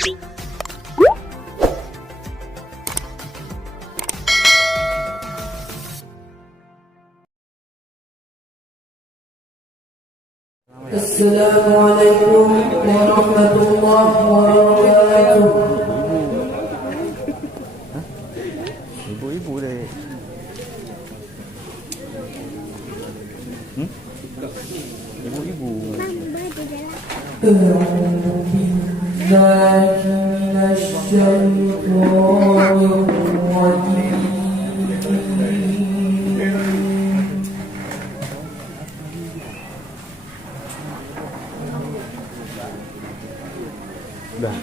Assalamualaikum warahmatullahi wabarakatuh. Ibu-ibu deh. Ibu-ibu. A'udzu billahi minasy syaithanir rajim. Udah.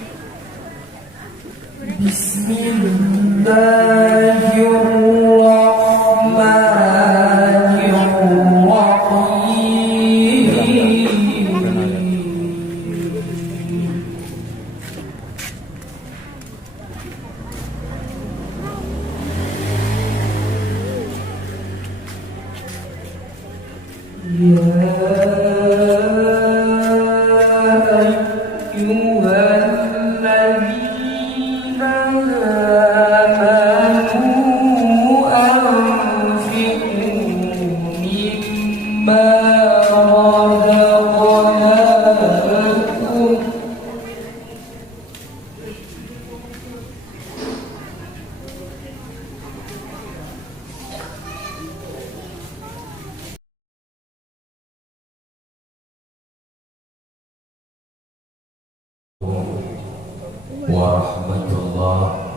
Warahmatullahi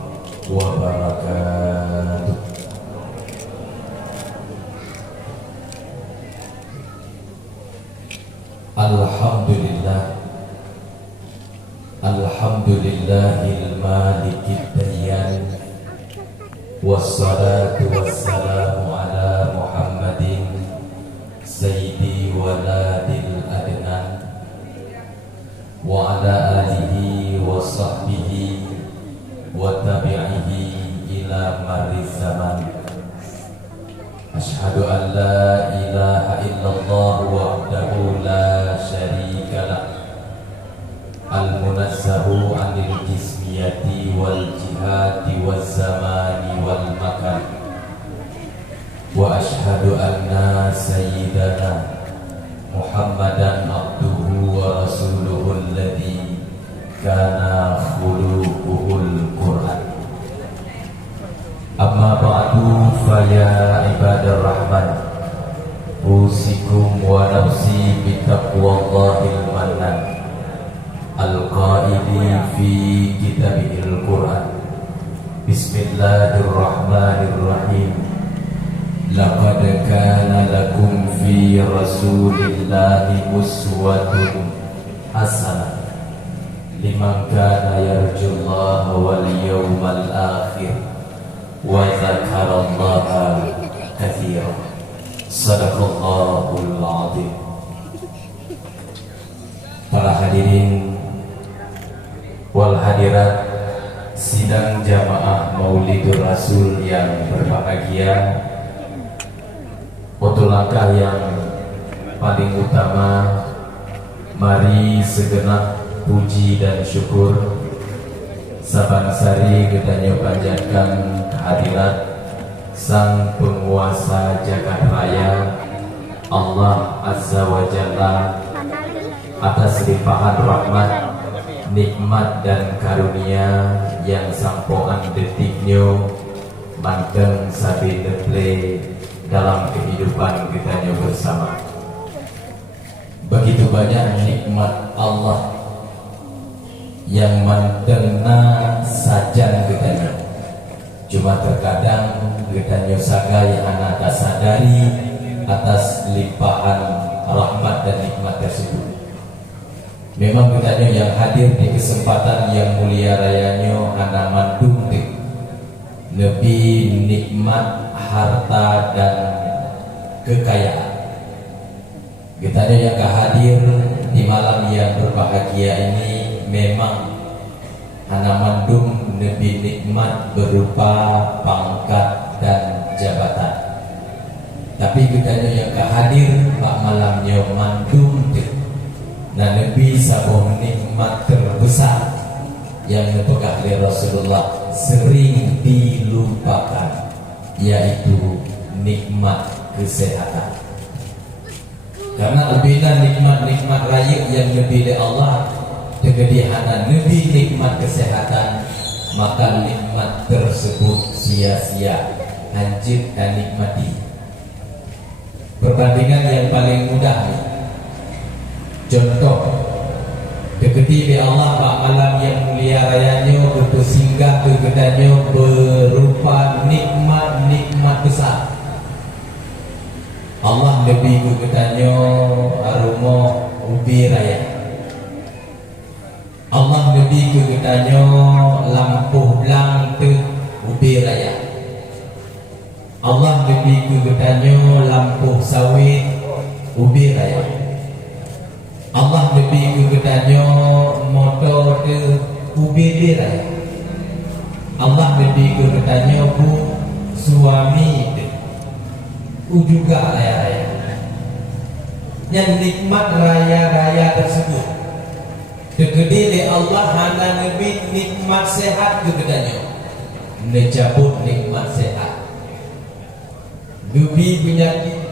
wabarakatuh. Alhamdulillah, alhamdulillahil malikid dayyan, wassalatu wassalamu ala Muhammadin sayyidi waladil adnan wa ala alihi wa sahbihi wa tabi'ihi ila marri zaman. Asyhadu an la ilaha illallah wahdahu la syarika lah, al-munazzahu anil jismiyati wal jihadi wal zamani wal makan. Wa asyhadu anna sayyidana Muhammadan abduhu wa rasuluhu alladhi kana khuluquhul Qur'an. Amma ba'du fa ya ibadar rahman, usikum wa nafsi bitaqwallahil mannan, al-qaili fi kitabihil Qur'an. Bismillahirrahmanirrahim. Laqad kana lakum fi rasulillahi uswatun hasanah liman kana yarjullaha wal yawmal akhir wa dzakarallaha katsiran. Shadaqallahul azim. Para hadirin wal hadirat sidang jamaah Maulidur Rasul yang berbahagia, untuk langkah yang paling utama, mari segenap puji dan syukur sabansari kita panjatkan kehadirat Sang Penguasa Jagat Raya Allah Azza wa Jalla atas limpahan rahmat, nikmat dan karunia yang sampoan detiknya manteng sabi neple dalam kehidupan kita bersama. Begitu banyak nikmat Allah yang mantengna sajan kita. Cuma terkadang kita sagai anak tak sadari atas limpahan rahmat dan nikmat tersebut. Memang kita yang hadir di kesempatan yang mulia rayanya anak mandung lebih nikmat harta dan kekayaan. Kita yang hadir di malam yang berbahagia ini memang anak mandung lebih nikmat berupa pangkat dan jabatan. Tapi kita yang hadir pak malamnya mandung dan lebih sabung nikmat terbesar yang dipegang oleh Rasulullah sering dilupakan, yaitu nikmat kesehatan. Karena apabila nikmat-nikmat raya yang lebih dari Allah kegedihanan lebih nikmat kesehatan, maka nikmat tersebut sia-sia, hancur dan nikmati. Perbandingan yang paling mudah, contoh kegedi Allah Pak malam yang mulia rayanya bersinggah ke gedanya berupa nikmat-nikmat besar. Allah lebih ke gedanya aroma ubi raya. Allah lebih ke gedanya lampu belang tu ubi raya. Allah lebih ke gedanya lampu sawit ubi raya. Allah lebih ke gedanya motor tu ubi raya. Allah lebih ke gedanya bu suami tu juga raya-raya. Yang nikmat raya-raya tersebut kegede di Allah hanya lebih nikmat sehat kegedanya, mencabut nikmat sehat. Gebi penyakit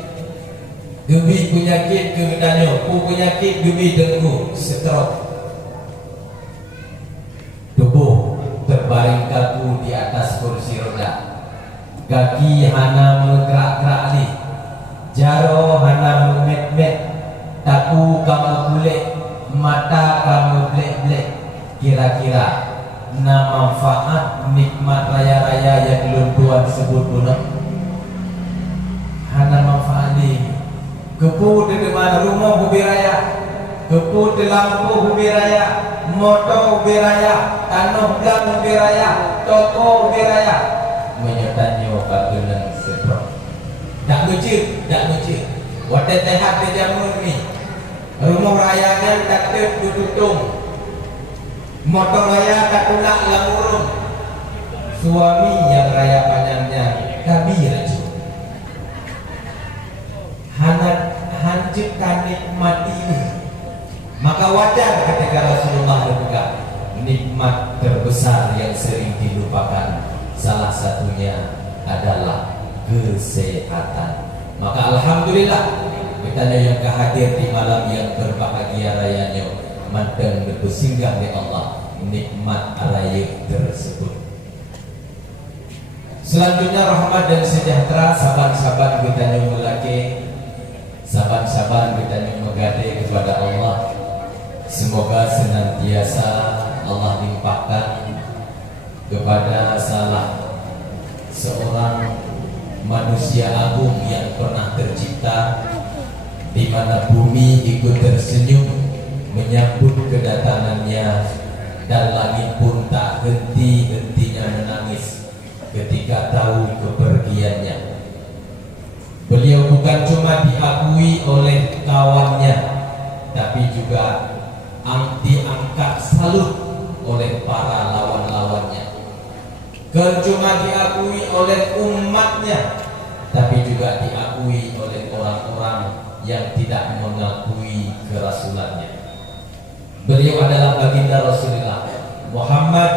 kegedanya, penyakit gebi dengku, stroke. Tubuh terbaring kaku di atas kursi roda. Kaki hana menggerak-gerak ni, jaro hana memet-met, taku kamu kulit, mata kamu blek-blek. Kira-kira na manfaat nikmat raya-raya yang belum Tuhan sebut guna hana manfaat ni. Kepu di mana rumah ubi raya, kepu di lampu ubi raya, motor ubi raya, tanah belang ubi raya, toko ubi raya. Menyertanya bagaimana setrok. Tak lucu, tak lucu. Wadah tehat di jamun ni. Rumah raya kan tak tututung. Motor raya tak tulak lamurung. Suami yang raya panjangnya kabi raju. Hancurkan nikmat ini. Maka wajar ketika Rasulullah berpegang nikmat terbesar yang sering dilupakan. Salah satunya adalah kesehatan. Maka alhamdulillah kita yang kehadir di malam yang berbahagia rayanya, manteng bersinggah di Allah nikmat raya tersebut. Selanjutnya rahmat dan sejahtera saban-saban kita yang melaki, saban-saban kita yang menggade kepada Allah. Semoga senantiasa Allah limpahkan kepada salah seorang manusia agung yang pernah tercipta, di mana bumi ikut tersenyum menyambut kedatangannya, dan langit pun tak henti-hentinya menangis ketika tahu kepergiannya. Beliau bukan cuma diakui oleh kawannya, tapi juga diangkat salut oleh para lawan-lawannya. Bukan cuma diakui oleh umatnya, tapi juga diakui oleh orang-orang yang tidak mengakui kerasulannya. Beliau adalah baginda Rasulullah Muhammad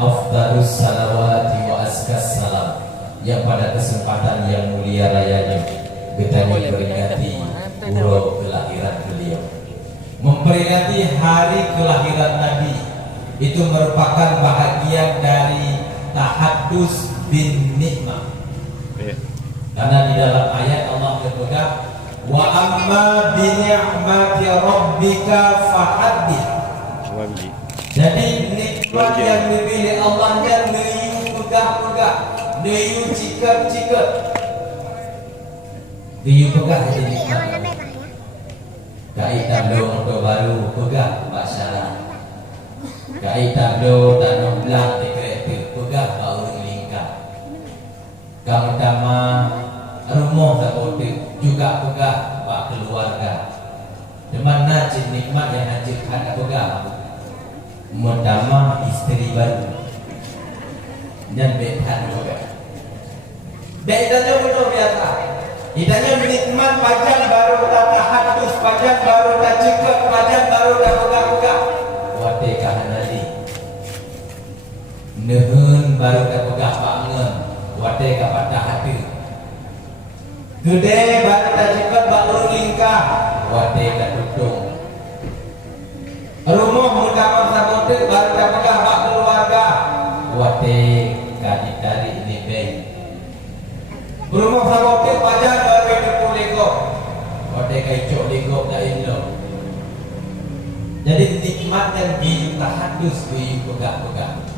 afdalus salawati wa askas salam, yang pada kesempatan yang mulia rayanya kita memperingati pura kelahiran beliau, memperingati hari kelahiran Nabi. Itu merupakan bahagian dari tahaddus bin nikmah. Karena di dalam ayat Allah berkata, wa amma bi ni'mati rabbika fahaddits. Jadi nikmat yang dipilih Allahnya neyu pegah-pegah, neyu cikat-cikat. Neyu pegah jadi nikmat. Kaitan do baru pegah masyarakat. Kaitan do tanah belang di kereta pegah baru lingkar. Kamu tama rumah tak juga pegah pak keluarga. Di mana nikmat yang hancurkan pegah. Mendama istri baru dan betan juga. Bedanya betul biasa. Idanya nikmat pajak baru tak hadus, pajak baru tak cekap, pajak baru tak pegah-pegah. Wate kahanali. Nehun baru dah pegah bangun wate kepada hati. Gede baru dah cepat baru lingkah wate dah duduk. Rumah mendapat samudra baru dah pegah bak keluarga wate kadi dari ini baik. Rumah samudra pajar baru duduk lego wate kaicok lego dah indo. Jadi nikmat yang ditahadus di pegah-pegah.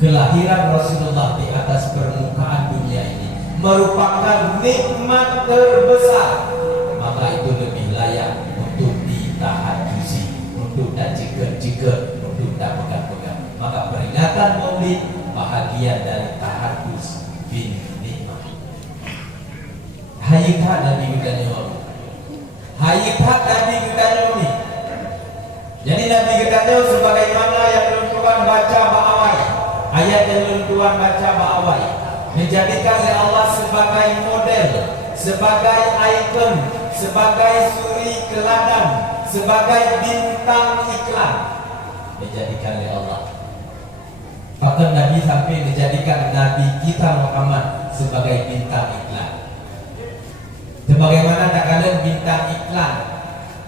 Kelahiran Rasulullah di atas permukaan dunia ini merupakan nikmat terbesar, maka itu lebih layak untuk ditahadusi, untuk jika untuk pegang-pegang. Maka peringatan Maulid bahagian dari tahadus bin nikmat. Hayatah Nabi Gudanyoni, hayatah Nabi Gudanyoni. Jadi Nabi Gudanyoni sebagaimana yang Tuhan baca ba'awai, ayat yang Tuhan baca ba'awai, menjadikan oleh Allah sebagai model, sebagai ikon, sebagai suri teladan, sebagai bintang iklan, dijadikan oleh Allah. Bahkan Nabi sampai menjadikan Nabi kita Muhammad sebagai bintang iklan. Sebagaimana tak kalian bintang iklan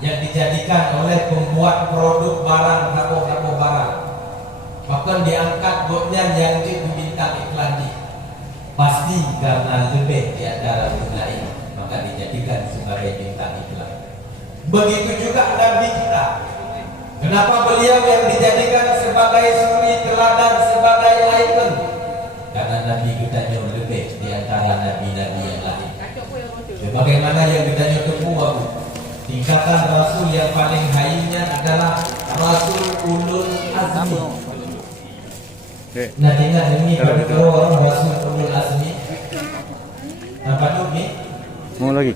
yang dijadikan oleh pembuat produk barang, toko-toko barang, bahkan diangkat botnya yang jadi bintang iklan ini, pasti karena lebih di antara lain, maka dijadikan sebagai bintang iklan. Begitu juga Nabi kita. Kenapa beliau yang dijadikan sebagai suri teladan, sebagai ikon? Karena Nabi kita jauh lebih di antara nabi-nabi yang lain. Sebagaimana yang kita jauh tingkatan Rasul yang paling hainya adalah Rasul Ulul Azmi. Nah, ingat ini pada orang Rasul Ulul Azmi. Apa tu ni? Mau lagi?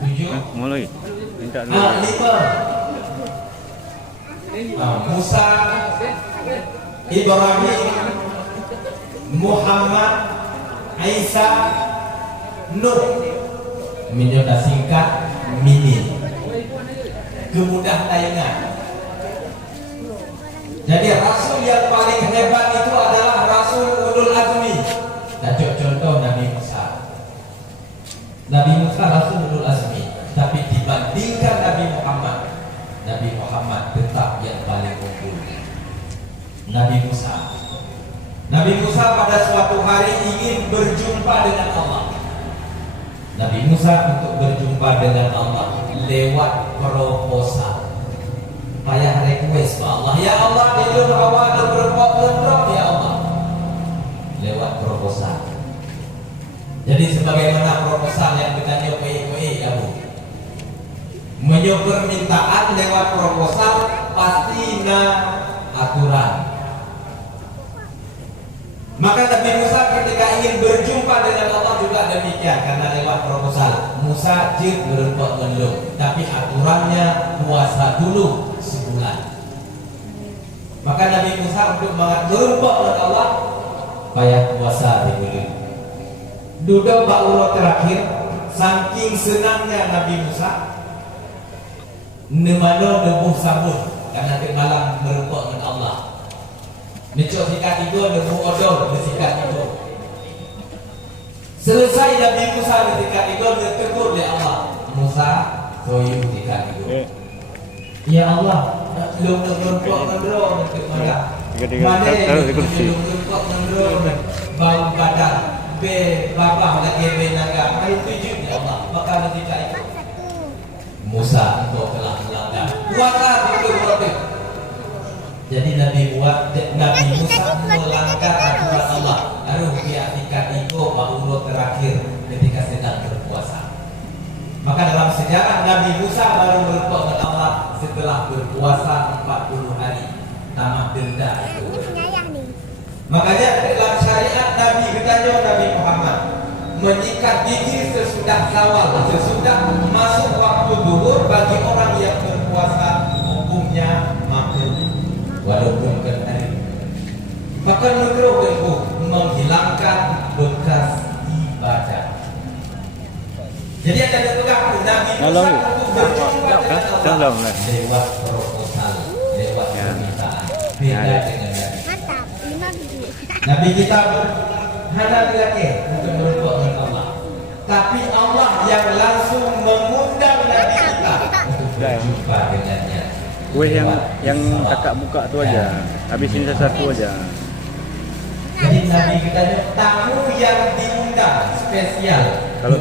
7. Mau lagi? Minta dulu. 5. Musa, Ibrahim, Muhammad, Isa, Nuh. Minyak singkat mini. Kemudahan ingat. Jadi Rasul yang paling hebat itu adalah Rasul Ulul Azmi. Dan contoh Nabi Musa. Nabi Musa Rasul Ulul Azmi, tapi dibandingkan Nabi Muhammad tetap yang paling unggul. Nabi Musa pada suatu hari ingin berjumpa dengan Allah. Nabi Musa untuk berjumpa dengan Allah lewat proposal. Payah request ke Allah, ya Allah, dilun awak dan berpok ya Allah. Lewat proposal. Jadi sebagaimana proposal yang ditanya ya Bu, menyo permintaan lewat proposal pasti na aturan. Maka Nabi Musa ketika ingin berjumpa dengan Allah juga demikian, karena lewat proposal. Musa jir berempot mendung, tapi aturannya puasa dulu sebulan. Maka Nabi Musa untuk berempot dengan Allah payah puasa dulu. Duduk ba'uro terakhir, saking senangnya Nabi Musa nemano nebuh sabun karena malam berempot dengan Allah. Mencok sikat tidur, nebuh odol bersikat tidur. Selesai Nabi Musa bersikat tidur, ditegur oleh Allah, Musa, soyu sikat tidur. Ya Allah, belum berempot mendro untuk mana? Mana belum berempot mendro bau badan. Be babah lagi be naga. Hari 7 ya Allah, maka nanti tak ikut. Musa engkau telah melanggar. Puasa itu. Jadi Nabi Musa melanggar aturan Allah. Harus dia tingkat ego baru terakhir ketika sedang berpuasa. Maka dalam sejarah Nabi Musa baru berpuasa dengan Allah setelah berpuasa 40 hari. Tamat denda itu. Makanya dalam syariat Nabi bertanya Nabi Muhammad menyikat gigi sesudah zawal, sesudah masuk waktu zuhur bagi orang yang berpuasa hukumnya makruh walaupun hari. Bahkan makruh itu menghilangkan bekas ibadah. Jadi ada kepegang Nabi Musa untuk berjumpa dengan Allah lewat proposal, lewat permintaan. Beda dengan Nabi. Nabi kita hanya lagi untuk berbuat dengan Allah. Tapi Allah yang langsung mengundang Nabi kita untuk berjumpa dengannya. Kue yang kakak buka tu aja. Habisin satu aja. Jadi Nabi kita tamu yang diundang spesial. Kalau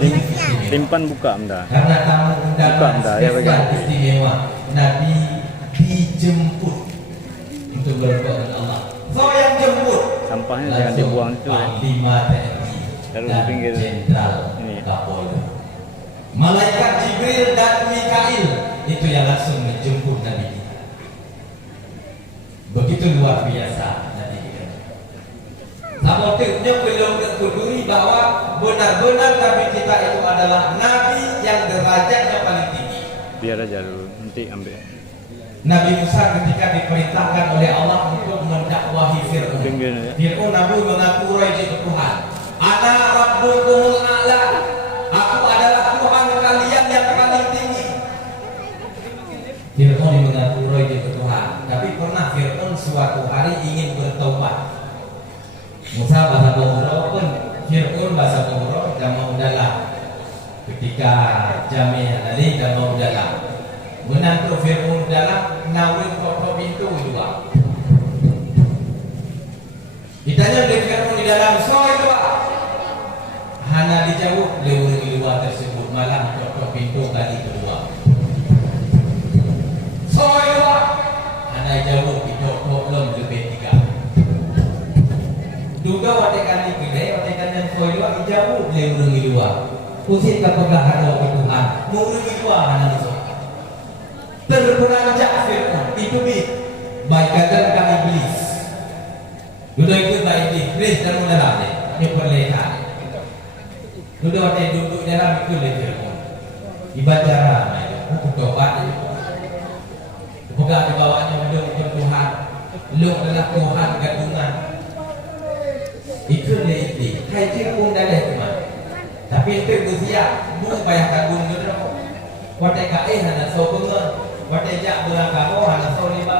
timpan buka anda. Karena tamu undangan ya, spesial istimewa, Nabi dijemput untuk berdoa dengan Allah. So yang jemput Sampahnya jangan dibuang itu. Panglima TNI Taruh di dan pinggir. Jenderal Ini. Kapolri. Malaikat Jibril dan Mikail itu yang langsung menjemput Nabi kita. Begitu luar biasa Nabi kita. Sabotnya belum terkudui bahwa benar-benar Nabi kita itu adalah Nabi yang derajatnya paling tinggi. Biar aja dulu, nanti ambil. Nabi Musa ketika diperintahkan oleh Allah untuk mendakwahi Fir'aun. Fir'aun Nabi mengaku raja Tuhan. Ana rabbukumul a'la. Aku adalah Tuhan kalian yang paling tinggi. Fir'aun mengaku raja Tuhan. Tapi pernah Fir'aun suatu hari ingin bertaubat. Musa bahasa Bohoro pun Fir'aun bahasa Bohoro jama udalah. Ketika Jami tadi jama udalah. Menantu Fir'aun dalam nawin kotor pintu dua. Ditanya oleh Fir'aun di dalam soal dua. Hana dijawab lewat luar tersebut malam kotor pintu kali kedua. Soal dua. Hana jawab itu problem lebih tiga. Duga watekan ini watekan yang soal dua dijawab lewat luar. Pusing kepegahan Tuhan. Murni dua hana disebut. Terperanjak Fir'aun itu baikkan ke iblis. Sudah itu baik iblis dan dalam ini perlehan. Sudah waktu duduk dalam itu le Fir'aun. Dibaca ramai, hukum dobat itu. Bukan dibawanya untuk Tuhan. Lu adalah Tuhan gadungan. Itu le iblis. Hai Fir'aun dah teman. Tapi itu bersiap, bukan payah gadung dulu. Waktu kain ada sokongan. Wadajak berangkamo hanya solima.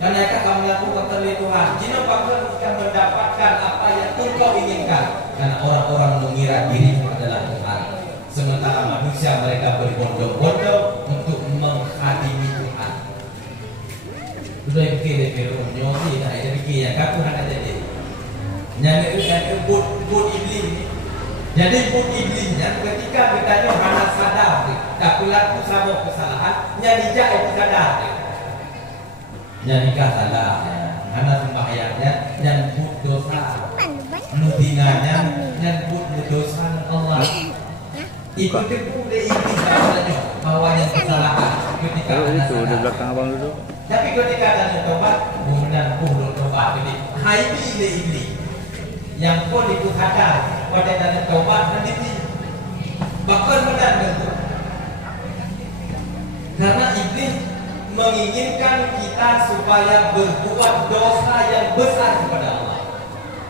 Karena kamu melakukan terlihat Tuhan. Jika kamu akan mendapatkan apa yang engkau inginkan. Karena orang-orang mengira diri adalah Tuhan. Sementara manusia mereka berbondong-bondong untuk menghadimi Tuhan. Sudah pikir dari Fir'aun nyosi, tak ada pikir yang kaku hanya jadi. Yang but iblis. Jadi pun iblisnya ketika kita hanya sadar tak pelaku sama kesalahan nyadija itu sadar nyadika sadar hanya sembahyangnya yang pun dosa nutinanya yang pun dosa Allah itu boleh iblis katanya bawanya kesalahan ketika itu di belakang abang dulu. Tapi ketika ada tobat kemudian pun tobat jadi hai iblis yang pun ikut sadar pada dana taubat nanti bakal benar betul. Karena iblis menginginkan kita supaya berbuat dosa yang besar kepada Allah.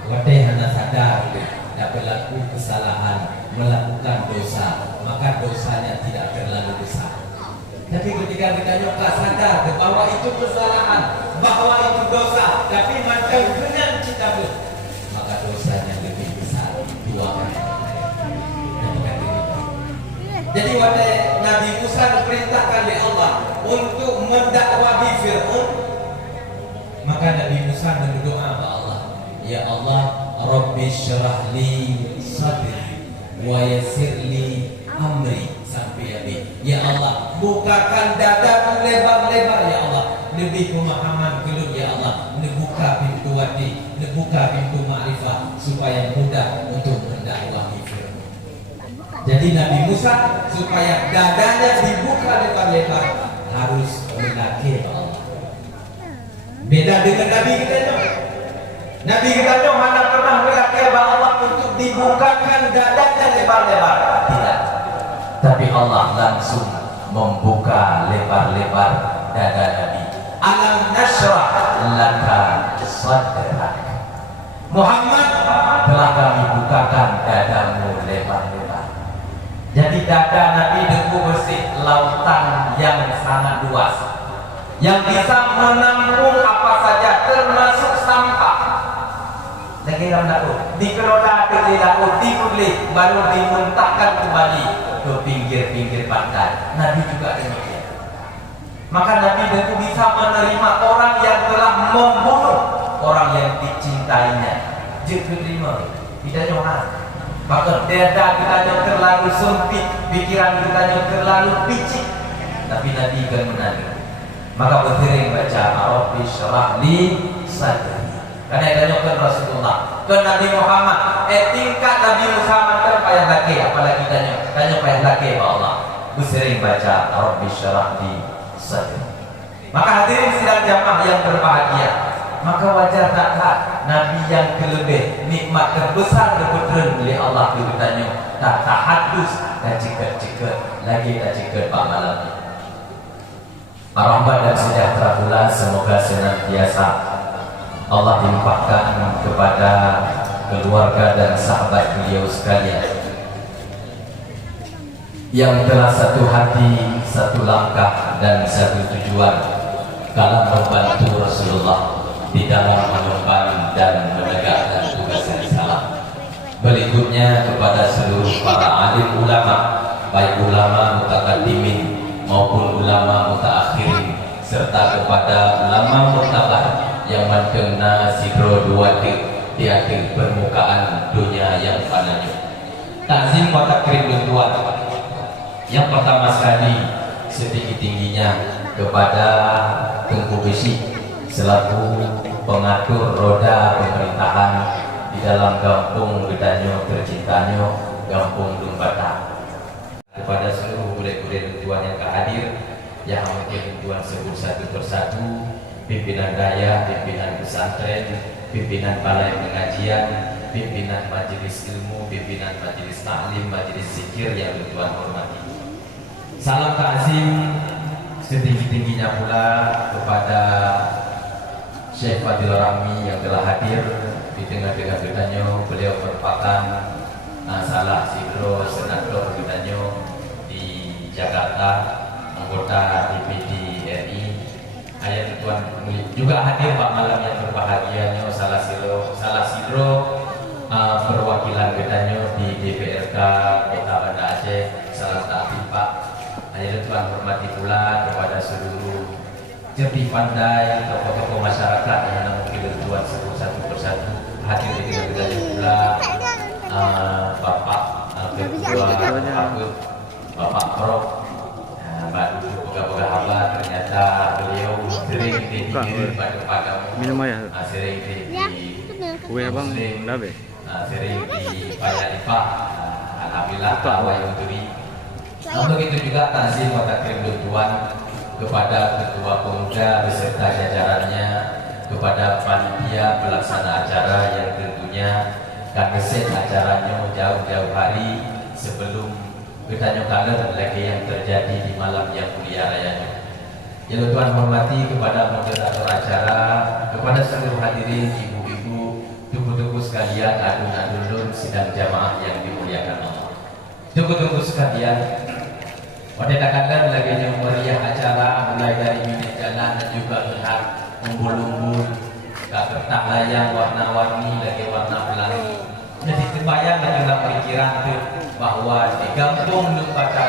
Wadai hanya sadar tidak berlaku kesalahan melakukan dosa maka dosanya tidak terlalu besar. Tapi ketika kita nyoba sadar bahwa itu kesalahan, bahwa itu dosa, tapi macam benar kita maka dosanya lebih besar dua kali. Jadi pada Nabi Musa diperintahkan oleh Allah untuk mendakwahi Fir'aun, maka Nabi Musa berdoa kepada Allah, ya Allah, Rabbi syrah li sadri wa yassir li amri sampai habis. Ya Allah, bukakan dadaku lebar-lebar ya Allah, lebih pemahaman keluk ya Allah, buka pintu hati, buka pintu ma'rifah supaya mudah untuk mendakwahi Fir'aun. Jadi Nabi Musa supaya dadanya dibuka lebar-lebar harus mendaki Allah. Beda dengan Nabi kita no. Nabi kita no mana pernah mendaki Allah untuk dibukakan dadanya lebar-lebar. Tidak. Tapi Allah langsung membuka lebar-lebar dada Nabi. Alam nasrah laka sadrak. Muhammad telah kami bukakan dadamu lebar-lebar. Jadi dada Nabi debu bersih lautan yang sangat luas, yang bisa menampung apa saja termasuk sampah. lagi dalam daun dikelola dari daun dikulik baru dimuntahkan kembali ke pinggir-pinggir pantai. Nabi juga demikian. Maka Nabi tentu bisa menerima orang yang telah membunuh orang yang dicintainya. Dia terima, tidak nyohan. Maka dada kita terlalu sempit, pikiran kita terlalu picik, tapi Nabi akan menangis. Maka berdiri baca Rabbi syrah li sadri. Karena itu kan Rasulullah, kan Nabi Muhammad, tingkat Nabi Muhammad kan payah laki, apalagi tanya payah laki ya Allah. Berdiri baca Rabbi syrah li sadri. Maka hadirin sidang jamaah yang berbahagia, maka wajar tak Nabi yang terlebih nikmat terbesar diberikan oleh Allah kepadanya tak tahadus dan ciket-ciket lagi tak ciket pak malam ini. Rahmat dan sejahtera pula semoga senantiasa Allah limpahkan kepada keluarga dan sahabat beliau sekalian yang telah satu hati, satu langkah dan satu tujuan dalam membantu Rasulullah di dalam mengemban dan menegakkan tugas risalah. Berikutnya kepada seluruh para alim ulama, baik ulama mutakaddimin maupun ulama mutaakhirin, serta kepada ulama mutabar yang mendengar sidro dua di akhir permukaan dunia yang fananya. Takzim wa takrim tuan. Yang pertama sekali setinggi-tingginya kepada Tengku Besi selaku pengatur roda pemerintahan di dalam kampung Gedanyo tercintanya, kampung Lumbata. Kepada seluruh kulit-kulit tuan yang hadir, yang mungkin tuan sebut satu persatu, pimpinan daya, pimpinan pesantren, pimpinan balai pengajian, pimpinan majelis ilmu, pimpinan majelis taklim, majelis zikir yang tuan hormati. Salam takzim setinggi-tingginya pula kepada Syekh Fadil Rahmi yang telah hadir di tengah-tengah Gedanyo. Beliau merupakan salah sidro senator Gedanyo di Jakarta, anggota DPD RI. Ayat Tuan juga hadir Pak malam yang berbahagianya salah sidro perwakilan Gedanyo di DPRK Kota Banda Aceh. Salam taklim Pak. Ayat Tuan hormati pula kepada seluruh cerdik pandai tokoh-tokoh masyarakat yang mungkin Tuan sebut satu persatu hadir di Gedanyo pula. Bapak Ketua Bapak Prof Mbak Dudu Boga-Boga Haba, ternyata beliau sering dikirim pada minum air sering di kue abang dabe sering di Paya alhamdulillah awal yang turi. Untuk itu juga takzim wa takrim tuan kepada Ketua Pemuda beserta jajarannya, kepada panitia pelaksana acara yang tentunya kami set acaranya jauh-jauh hari sebelum Gedanyo Kalem lagi yang terjadi di malam yang mulia rayanya. Yang Tuhan hormati kepada moderator acara, kepada seluruh hadirin, ibu-ibu, tuku-tuku sekalian, adun-adun sidang jamaah yang dimuliakan Allah. Tuku-tuku sekalian, pada Kalem lagi yang meriah acara mulai dari minit jalan dan juga melihat umbul-umbul, kertas layang warna-warni lagi warna pelangi. Jadi terbayang dalam pikiran itu bahwa di kampung Lumbata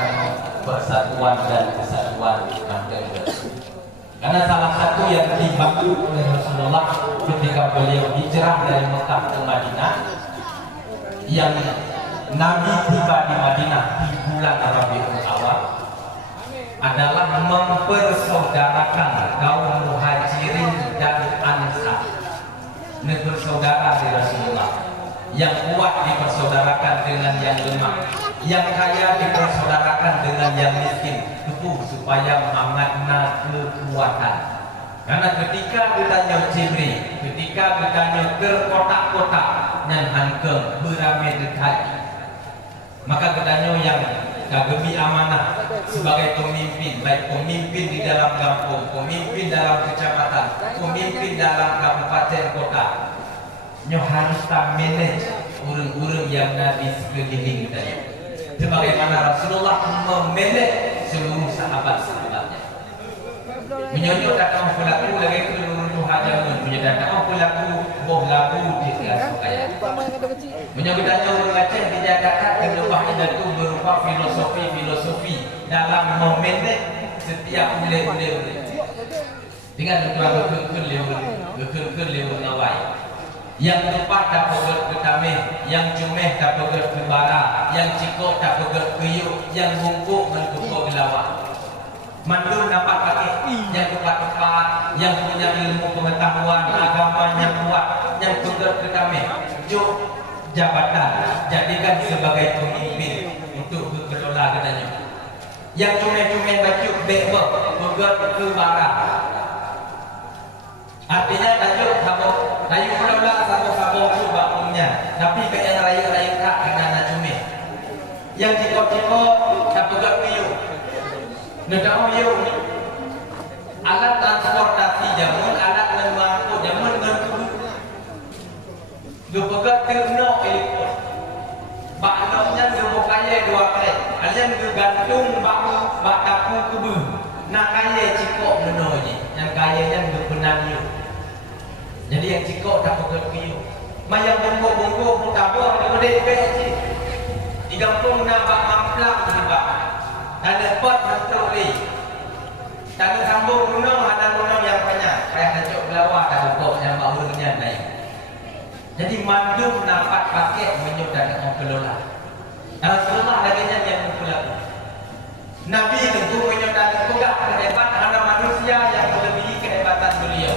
persatuan dan kesatuan ada. Karena salah satu yang dibantu oleh Rasulullah ketika beliau hijrah dari Mekah ke Madinah, yang Nabi tiba di Madinah di bulan Rabiul Awal, adalah mempersaudarakan kaum Muhajirin dan Ansar. Negeri saudara di Rasulullah. Yang kuat dipersaudarakan dengan yang lemah, yang kaya dipersaudarakan dengan yang miskin, itu supaya makna kekuatan. Karena ketika ditanya Jibril, ketika ditanya ke kotak-kotak yang hangkeng beramai dekat, maka ditanya yang kagemi amanah sebagai pemimpin, baik pemimpin di dalam kampung, pemimpin dalam kecamatan, pemimpin dalam kabupaten kota, nyo harus tak manage urang-urang yang Nabi sekeliling tadi. Sebagaimana Rasulullah memanage seluruh sahabat-sahabatnya. Menyodok datang pelaku lagi ke seluruh hajamun, menyodok datang pelaku boh lagu di tinggal kaya. Menyebutnya orang Aceh dijadikan kehidupan itu berupa filosofi dalam memanage setiap ule-ule. Dengan dua gekun lewat nawai. Yang tepat tak pegat ke tameh, yang cumeh tak pegat ke bara, yang cikok tak pegat ke yuk, yang bungkuk menkukuk gelawak. Mandul dapat pakai yang tepat-tepat, yang punya ilmu pengetahuan agama yang kuat, yang pegat ke tameh. Juk jabatan, jadikan sebagai pemimpin untuk kekelola katanya. Yang cumeh-cumeh baju bebek, pegat ke bara. Artinya tajuk sabuk, layu pula sabuk tu bakungnya. Tapi kayak raya-raya tak kena cumeh. Yang cikok-cikok tak pegat piu. Nedang piu ni alat transportasi jamun, alat mengangkut jamun dengan kudu. Gepegat terno elipun. Baknoknya gebukaya dua kali. Alian gegantung bak tapu kubu. Nak kaya cikok menoji, yang kayanya gepenan yu. Jadi yang cikok tak pegat piu. Mayang bungkuk-bungkuk mutabur di gede sih. Di kampung nak bak mamplang sebab. Dan dapat menteri. Dan sambung gunung ada gunung yang banyak. Kayak hancur belawak dan bungkuk yang baunya naik. Jadi mandum dapat pakai menyudah orang kelola. Rasulullah laginya yang mengkulaku. Nabi tentu menyatakan juga kehebatan karena manusia yang melebihi kehebatan beliau.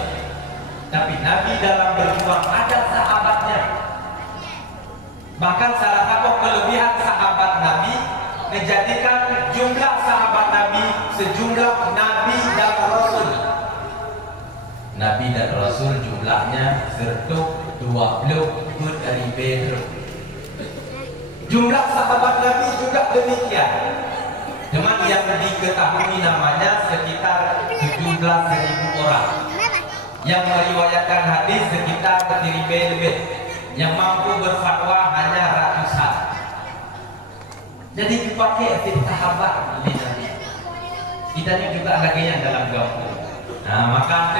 Tapi Nabi dalam berjuang ada sahabatnya. Bahkan salah satu kelebihan sahabat Nabi menjadikan jumlah sahabat Nabi sejumlah Nabi dan Rasul. Nabi dan Rasul jumlahnya serta 20 dari Bedr. Jumlah sahabat Nabi juga demikian. Teman yang diketahui namanya sekitar 17.000 orang yang meriwayatkan hadis sekitar 3.000 lebih, yang mampu berfatwa hanya ratusan. Jadi dipakai sahabat di Nabi. Kita ni juga lagi yang dalam kampung. Nah, maka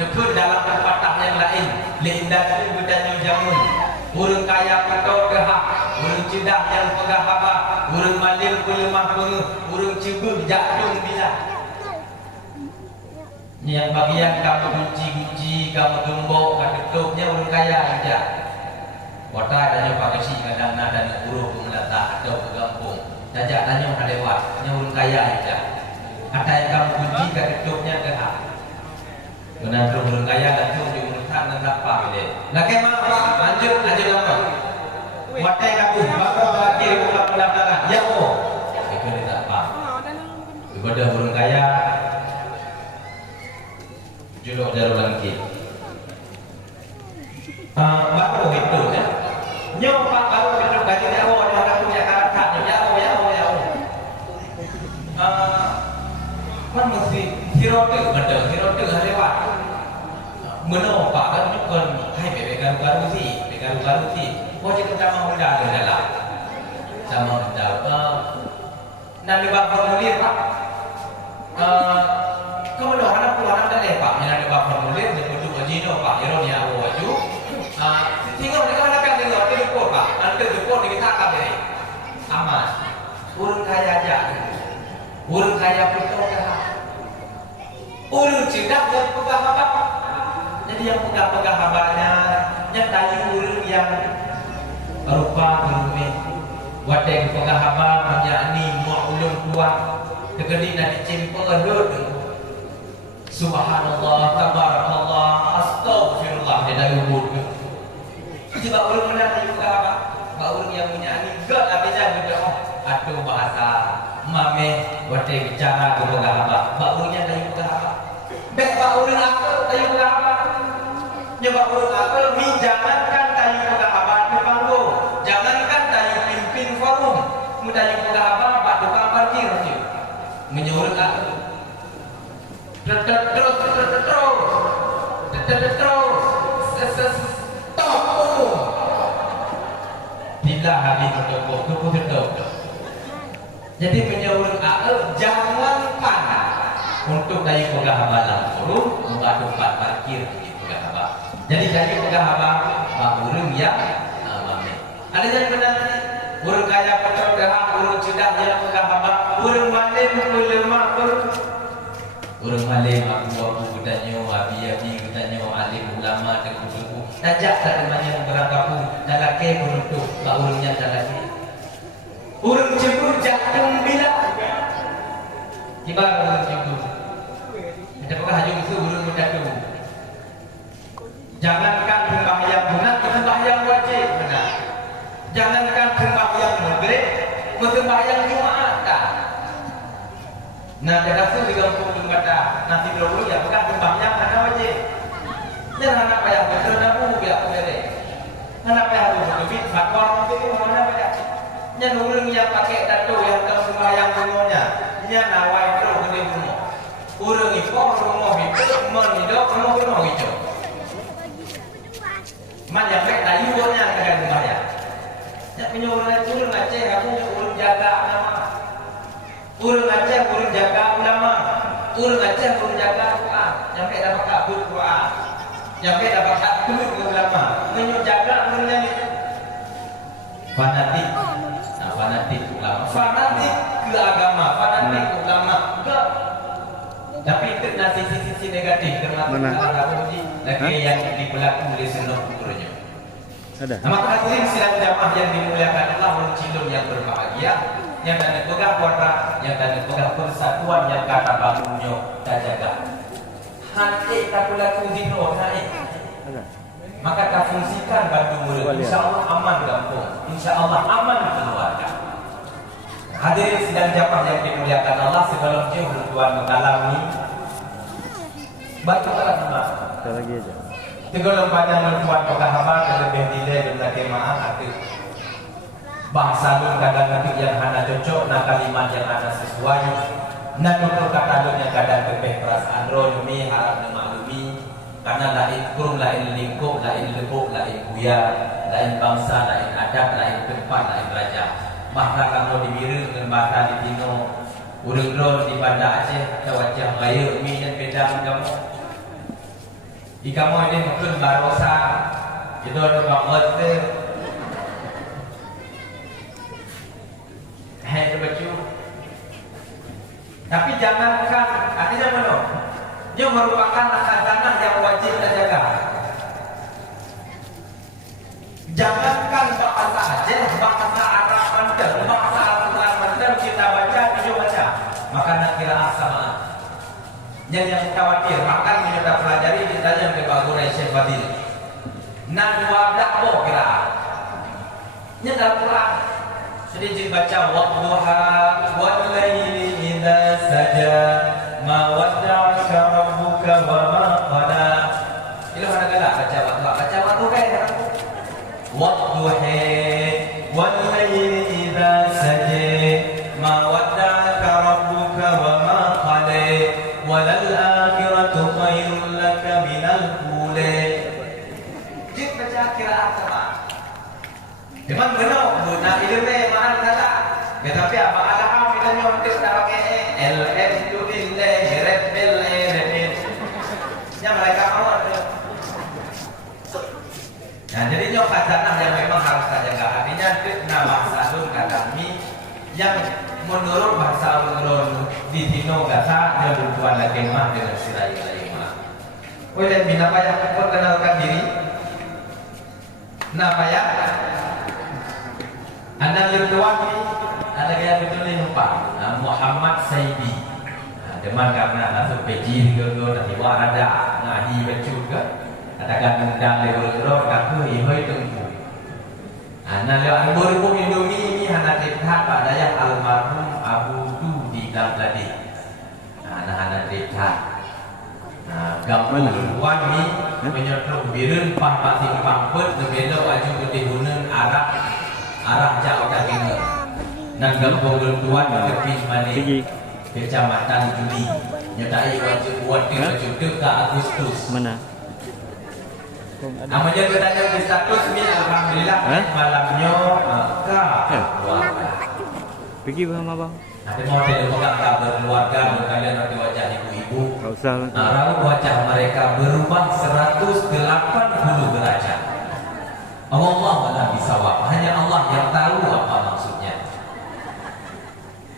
nekut dalam pepatah yang lain, leindatu berdanyu jamun. Urang kaya patau dehak, urang cedak yang pegah habah, urang malil pelemah pengu, urang cibuk jatuh bila. Yang bagian kamu kunci, kamu gembok, ketupnya urang kaya aja. Kota adanya pakai si kadang nada dan uruh melata atau ke kampung. Tajak tanya ada lewat, urang kaya aja. Ada yang kamu kunci, ketupnya dehak. Benar urang kaya dan tu di urusan dan apa beda. Lagi mana? Lanjut apa? Watai kamu baru lagi buka pendaftaran. Ya oh, itu tidak apa. Kepada urang kaya, juluk jarum lagi. Baru itu ya. Nyoba baru itu gaji dia oh orang punya karakter ya oh. Kan mesti hero tu lewat. Meno pak kan nyukon hai bekan baru sih. Oh kita sama muda adalah sama muda. Nanti bab formulir pak. Kemudian anak pulang dan pak, yang ada bab formulir untuk ojino pak, ironia waju. Tinggal mereka nak tinggal di report pak, nanti report kita akan dari aman. Urang kaya aja, urang kaya betul dah. Urang cedak yang pegang apa? Jadi yang pegang habarnya, yang tadi urang yang rupa berumeh, wadai pegang habar menjadi maulum kuat, tegadi nanti cempel dud. Subhanallah, tabarakallah, astagfirullah dia dah ubud. Coba urang mana tadi pegang apa? Urang yang menyanyi god habisnya berdoa atau bahasa mame wadai bicara pegang apa? Urangnya tadi pegang apa? Bek urang apa tadi pegang apa? Nyoba urut akal, jangankan tayu pegang abad di panggung, jangankan tayu pimpin forum, tayu pegang abad pak tukang parkir je, menyuruh akal. Terus, stop. Tidak habis tutup. Jadi menyuruh akal, jangankan untuk tayu pegang abad dalam forum, muka tempat parkir. Jadi dari pegang abang urang yang mame. Ada yang benar urang kaya pecah dah, urang cedak yang haba, urang malim ulama urang malim aku gudanyo abi gudanyo alim ulama teguh tajak temannya berangkapu dalake beruntuk ka urangnya dalake. Urang cebur jatung bila ibarat urang cebur. Kita pakai hajung itu urang menjatuh. Jangankan sembahyang sunat, sembahyang wajib benar. Jangankan sembahyang maghrib, sembahyang Jumat dah. Nah, kita rasa di kampung kata nanti dulu ya bukan sembahyang ada wajib. Jangan apa yang betul nabu ya boleh. Kenapa harus lebih fatwa itu mana banyak? Yang orang yang pakai tato yang sembahyang semuanya, nya nawai terus gede semua. Orang itu rumah itu menhidup rumah itu. Man yang baik layu orangnya akan sembahyang. Yang punya orang turun Aceh, aku urus jaga nama. Urus Aceh urus jaga ulama. Urus Aceh urus jaga Quran. Yang baik dapat kabul Quran. Yang baik dapat kabul ulama. Menjaga urusnya ni. Fanatik. Nah, fanatik ulama. Fanatik ke agama, fanatik ulama. Tapi itu nasi sisi negatif kerana lagi yang diberlaku oleh seluruh ukurnya. Ada. Maka hadirin sidang jamaah yang dimuliakan Allah mencilum yang berbahagia, yang dan pegang warna, yang dan pegang persatuan yang kata bangunnya dan jaga. Hati tak berlaku zino naik. Ada. Maka tak fungsikan bantu murid. Insya Allah aman kampung. Insya Allah aman keluarga. Hadirin sidang jamaah yang dimuliakan Allah, sebelum jauh tuan mengalami batu kalah nama. Kita lagi aja. Tiga lempatnya tuan pegang haba terlebih tidak jumlah kemaah arti bahasa lu kadang nanti yang hana cocok, nak kalimat yang hana sesuai, nak untuk kata lu yang kadang lebih perasaan roh demi harap dimaklumi, karena lain kurung, lain lingkup, lain lebuk, lain buya, lain bangsa, lain adat, lain tempat, lain raja. Maka kamu dibiri dengan bahasa di Tino, urut-urut di Banda Aceh, ke wajah bayu, mi dan beda kamu. Di kamu ini mungkin barosa, itu ada banget tu. Hei baju. Tapi jangankan, artinya mana? Dia merupakan khazanah yang wajib kita jaga. Jangankan bahasa Aceh, bahasa Arab Banten, bahasa Al-Quran Banten kita baca, kita baca. Maka nak kira sama. Yang khawatir, makan kita pelajari kita yang kebaguran Syekh Fadil. Nak dua belah kira. Ini dalam Quran. Sedikit baca wadduha wal laili idza saja ma wadda'aka rabbuka wa ma qala. Itu ada galak baca wadduha. Baca wadduha kan. Wadduha wal laili idza saja ma wadda'aka rabbuka wa ma qala. Walal akhiratu khairul laka minal ula. Jik baca qiraat sama. Memang benar, guna ilmu mahal kata. Tetapi apa alham kita nyontek dah pakai LM tu billah red billah. Yang mereka mahu tu. Nah, jadi nyok khazanah yang memang harus kita jaga. Artinya nama bahasa kata mi yang menurut bahasa ulun di Tino kata dia berbuat lagi mah dengan sirai lima. Oleh bina payah perkenalkan diri. Nah payah anda bertuan ada gaya betul ni lupa. Muhammad Saidi. Deman karena langsung peji ke dari warada ngaji becut ke. Katakan undang lewat kaku ihoi tunggu. Nah lewat berburu Indomie ini hana cerita pada yang almarhum Abu Du di Damladi. Nah hana cerita. Nah gambar luan ni menyertai birun pasti pampet berbeda wajib bertihunan arah jauh daging. Nah gambar luan lebih mana kecamatan Juli. Nyatai wajib buat ke Agustus. Mana? Namanya bertanya di status ni alhamdulillah malamnya pergi sama abang. Nanti mau tidak pegang kabar keluarga kalian nanti wajah ibu-ibu. Tak usah. Raut wajah mereka berubah 180 derajat. Allah adalah bisawab. Hanya Allah yang tahu apa maksudnya.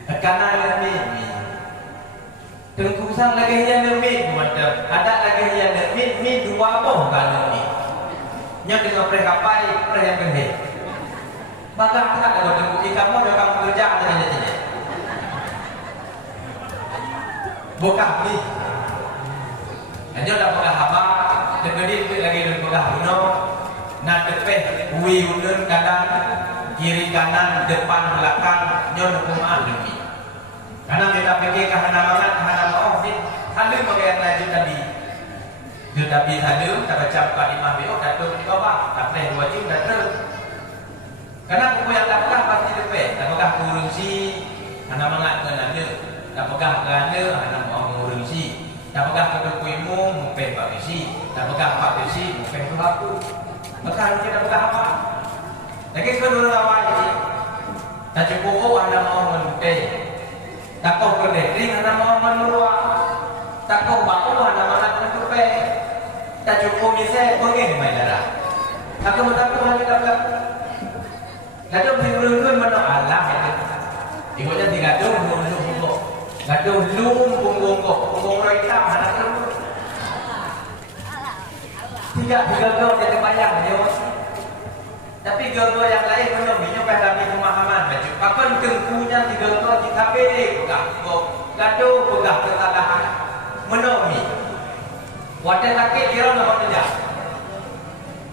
Karena lebih tengkusang lagi yang lebih macam ada lagi yang lebih dua boh kan lebih. Yang dengan perkapai peryang gede. Maka tak ada tengku ikan mau kamu kerja dengan jadinya. Bukan ni. Hanya dah pegang haba, tergedi lagi dan pegang bunuh. Nak tepeh, ui unun kanan, kiri kanan, depan belakang, nyon hukuman lebih. Karena kita fikir kahana mangat, kahana mau ni, halu mengenai laju tadi. Tetapi halu, tak baca kalimah biok, datuk di bawah, tak boleh wajib datuk. Karena buku yang tak pegang pasti tepeh, tak pegang kurunsi, kahana mangat ke nanda, tak pegang ke nanda, kahana mau kurunsi. Tak pegang ke dokuimu, mungkin pak bisi, tak pegang pak bisi, mungkin aku. Maka harus kita pegang apa? Lagi kedua awal ini, tak cukup anda mau menukai, tak kau berdering anda mau menurut, tak kau baku anda malah menutupi, tak cukup bisa mungkin main darah. Tak kau bertakut hanya dapat. Gaduh berurun mana Allah itu. Ibunya digaduh belum. Gaduh belum punggung roitam anak tu. Tidak gagal jadi bayang dia. Tapi gagal yang lain belum minyak pada pemahaman baju. Kapan tengkunya digagal di KPD gaduh pegah kesalahan menolongi. Wadah sakit kira nak kerja.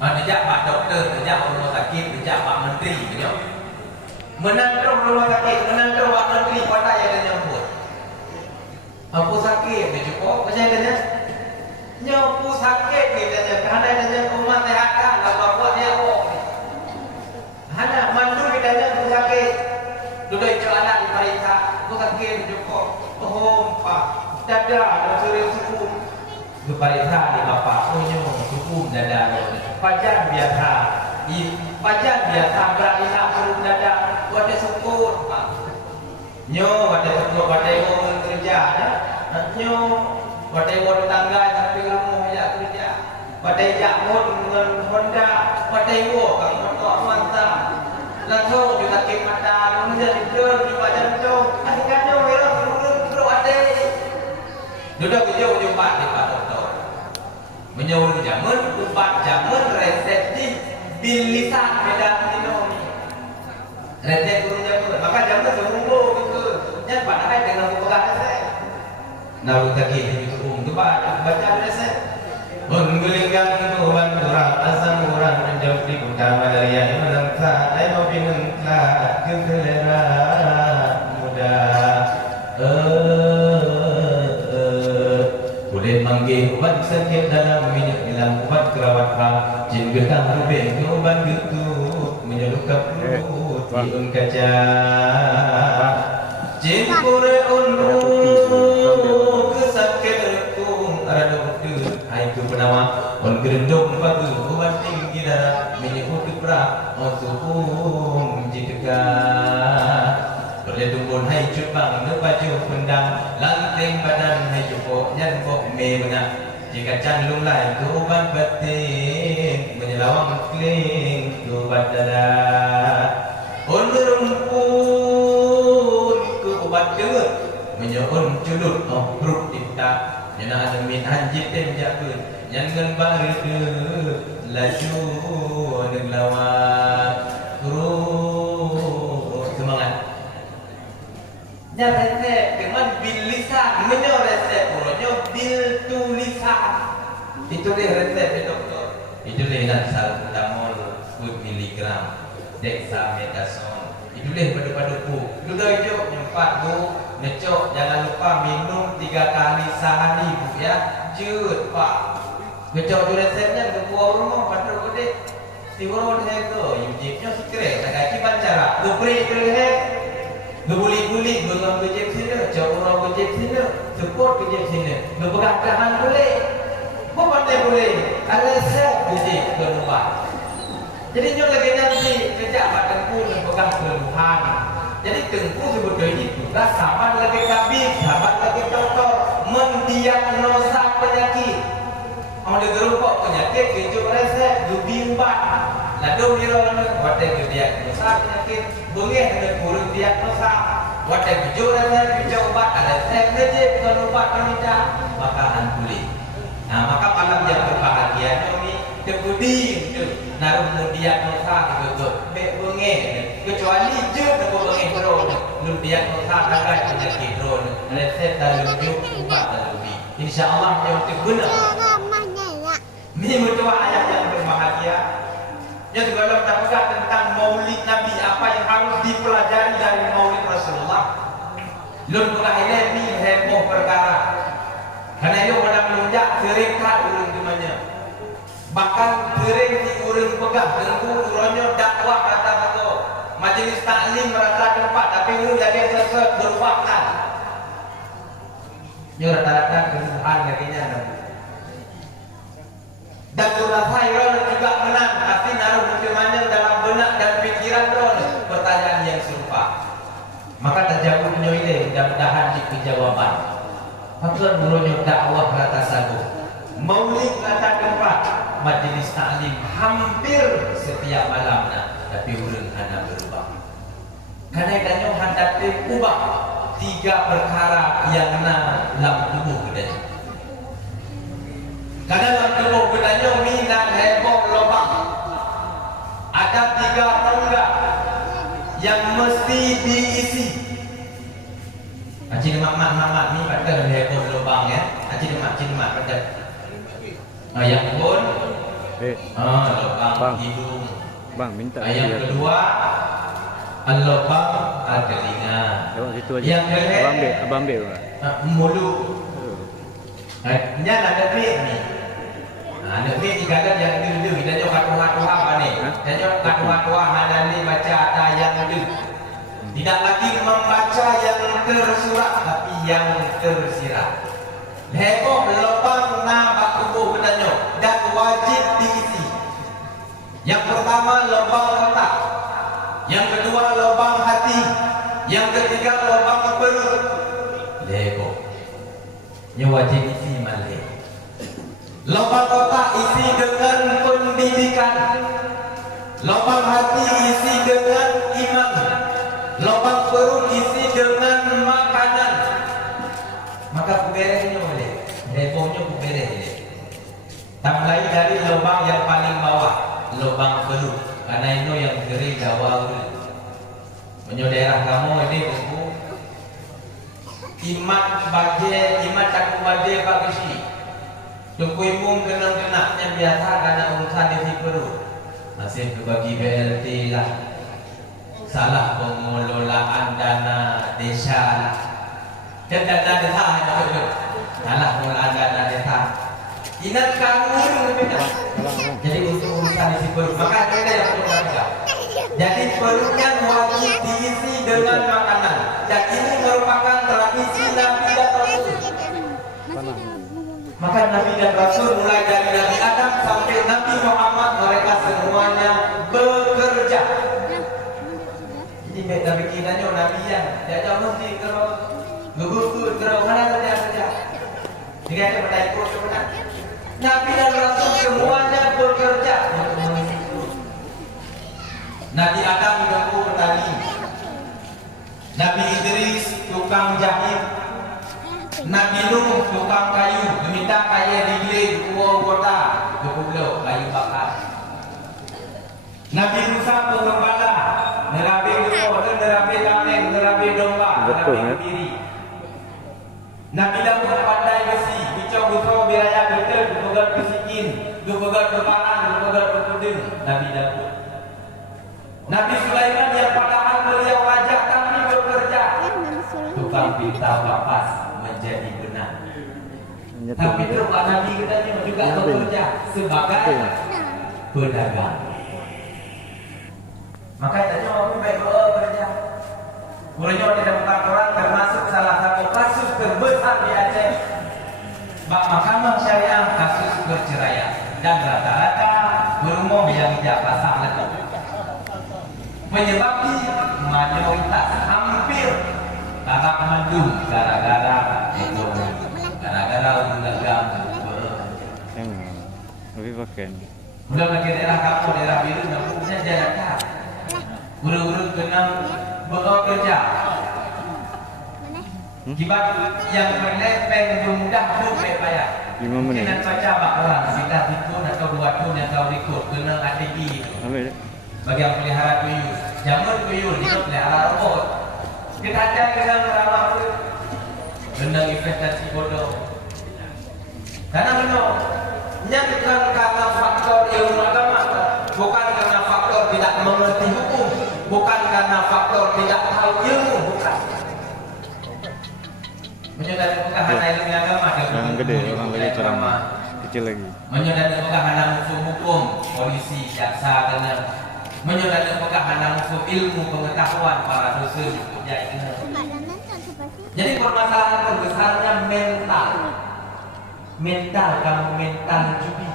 Kerja Pak Doktor, kerja rumah sakit, kerja Pak Menteri, gitu. Menantu rumah sakit, menantu Pak Menteri pada yang menyambut. Apa sakit ni cukup macam mana? Nyapu sakit ni tanya kerana tanya rumah sehat kan kalau buat dia oh. Hana mandu kita tanya aku sakit. Duduk itu anak di perintah, aku sakit cukup. Oh, Pak. Dada dan sering suku. Di perintah di bapak, oh nyo suku dada. Pajan biasa. Pajan biasa berani nak turun dada. Buat dia sukut, Pak. Nyo ada sebelum ada orang kerja ada nyo ada orang tangga sampai rumah ya kerja pada jakun dengan Honda pada wo kang motor manta langsung juga sakit mata menjadi ger di badan tu akhirnya nyo wira turun ada duduk jumpa di Pak Doktor menyuruh jamun ubat jamun resepsi bil lisan beda minum resep guru jamun maka jamun sembuh yang pada hari dengan bukan resep. Nabi tadi itu tu baca resep. Menggelingkan tuan turang asam urang menjauh di kota Malaria yang melangkah ayo binengkah keselera muda. Boleh manggil ubat sakit dalam minyak hilang ubat kerawat pah jin getah rubeng ubat getut menyelup perut tiun kaca. Jin kure unru kesakit retung ada udur hai ku penawa on gerendong bagu ubat tinggi darah minyak udur berat osuhum jideka boleh tumbun hai cupang ne baju pendang lanting badan hai cukup nyan kok me benang jika candung lain ku ubat batin menyelawang kling ku ubat darah on rumpun obat dengar menyohon culut perut tinta nyana ademin anjit tem jakun nyangan barede laju neng lawan semangat nya resep dengan bil lisan menyo resep puronyo bil tulisan itu dia resep dokter itu dia nak salbutamol 10 mg dexamethasone itu dia pada bu duduk hijau empat bu necok jangan lupa minum 3 kali sehari bu ya jut pak necok tu resepnya ke buah rumah pada gede si orang dia ke yujibnya sekret tak kaki bancara lu beri kerja lu buli-buli belum kerja sini jauh orang kerja sini support kerja sini lu pegang tangan boleh bukan dia boleh ada resep kerja keluar. Jadi nyo lagi nanti kerja pada tengku dan pegang keluhan. Jadi tengku sebetulnya itu lah sahabat lagi tabib, sahabat lagi doktor mendiagnosa penyakit. Kalau dia gerupok penyakit, kejuk resep, dubi ubat. Lalu Wadah diagnosa penyakit bengih dengan kurang diagnosa. Wadah bijak dan bijak obat ada saya kerja bukan obat penida maka boleh. Nah maka malam yang berbahagia ini kebudi itu naruh diagnosa itu bengih kecuali je dengan bengih drone lu diagnosa agak penyakit drone resep dan lujuk obat dan lebih. InsyaAllah yang benar. Ini betul ayat yang berbahagia. Yang juga kita pegang tentang maulid Nabi, apa yang harus dipelajari dari maulid Rasulullah. Lun pengahilai ni heboh perkara. Karena itu menang lunjak sering kat urung demanya. Bahkan sering di urung pegang tengku urangnya dakwah kata betul. Majlis taklim merasa tempat tapi urung jadi seset berwaktan. Ini rata-rata kesusahan katanya. Dan ulafai Ron juga menang tapi naruh bagaimana dalam benak dan pikiran Ron pertanyaan yang serupa. Maka terjawab menyoile mudah-mudahan di jawaban. Maksud burunya dakwah rata sagu. Maulid rata tempat majlis taklim hampir setiap malamnya tapi urang hana berubah. Karena ikannya hadapi ubah tiga perkara yang dalam tubuh kedai. Karena dalam tubuh bedanya minat heboh lubang. Ada tiga tonggak yang mesti diisi. Acik mak ni pada heboh lubang ya. Acik mak pada. Yang pun lubang hidung. Bang minta yang kedua lubang telinga. Yang kedua abang ambil. Mulut. Ini ada duit ni. Ada duit di kanan yang dulu. Dan juga katuha-tuha apa ni? Dan juga katuha-tuha ada ni baca ada yang dulu. Tidak lagi membaca yang tersurat tapi yang tersirat. Heboh lubang bak tubuh katanya dan wajib diisi. Yang pertama lubang otak. Yang kedua lubang hati. Yang ketiga lubang perut. Heboh. Yang wajib isi malih. Lubang otak isi dengan pendidikan. Lubang hati isi dengan iman. Lubang perut isi dengan makanan. Maka kuberehnya boleh. Hebohnya kubereh. Tak mulai dari lubang yang paling bawah, lubang perut. Karena itu yang geri Jawa dulu. Daerah kamu ini buku imat cakup baje bagisi. Tuku imung kenang-kenaknya biasa karena urusan di perut. Masih kebagi BLT lah. Salah pengelolaan dana desa. Dan dana desa salah pengelolaan dana desa. Ingat kamu jadi untuk urusan di perut. Maka ada yang perlu baca. Jadi perutnya wajib diisi dengan makanan. Dan ini merupakan tradisi Nabi dan Rasul. Maka Nabi dan Rasul mulai dari Nabi Adam sampai Nabi Muhammad mereka semuanya bekerja. Jadi Nabi kiranya Nabi yang tidak mesti kalau gugur kalau mana saja kerja. Jika ada bertanya ikut sebenarnya. Nabi dan Rasul semuanya bekerja. Nabi Adam mengganggu petani. Nabi Idris tukang jahit. Nabi Nuh tukang kayu. Meminta kayu digiling dua kota ke pulau kayu bakar. Nabi Musa pengembala. Nerabe guru, nerabe kambing, nerabe domba, nerabe diri. Nabi Daud pandai besi. Bicau buso biraya betul, betul bisikin, betul berparang, betul berkuding. Nabi Daud. Nabi Sulaiman yang padahal beliau raja tapi bekerja. Tukang pita bapas menjadi benar. Tapi terus Nabi katanya juga bekerja sebagai pedagang. Maka tanya orang baik bekerja. Mulanya tidak bukan orang termasuk salah satu kasus terbesar di Aceh. Mahkamah Syariah kasus perceraian dan rata-rata berumur yang tidak pasang lagi. Menyebabkan mayoritas hampir kakak mendung gara-gara ekonomi, gara-gara dagang. Lebih pakai. Belum lagi daerah kamu, daerah biru, punya jalan. Uru-uru kena bekerja. Kibat yang berlepeng mudah bukan payah. 5 Mungkin menit. nak baca bakaran kita itu atau 2 tahun atau berikut kena ATG. Ambil. Bagi yang pelihara tuyul, jamur tuyul itu pelihara robot. Kita ada yang ramah tu, renang investasi bodoh. Karena benar, yang bukan karena faktor ilmu agama, bukan karena faktor tidak mengerti hukum, bukan karena faktor tidak tahu ilmu, bukan. Menyadari bukan hanya ilmu agama, Orang gede, orang lagi orang kecil lagi. menyadari bukan hanya musuh hukum, polisi, jaksa, dan menyadari bukan hanya musuh ilmu pengetahuan para dosen, yaitu. Jadi permasalahan terbesarnya mental. Mental, kamu mental juga.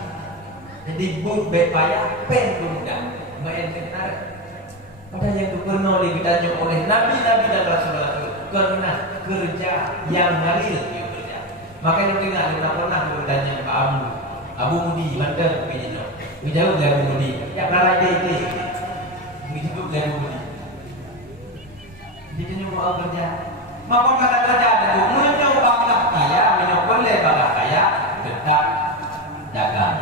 Jadi buk bepaya pen mudah, main benar. Pada yang pernah ditanya oleh nabi-nabi dan rasul-rasul, karena kerja yang halil dia kerja. Makanya kita tidak pernah bertanya ke Abu Mudi, mantan begini. Dijawab dari Abu Mudi, ya karena dia dijawab dari Abu Mudi. Dia mau kerja. Maka kata kerja itu menyobaklah kaya, menyobaklah bagai kaya, dekat dagang,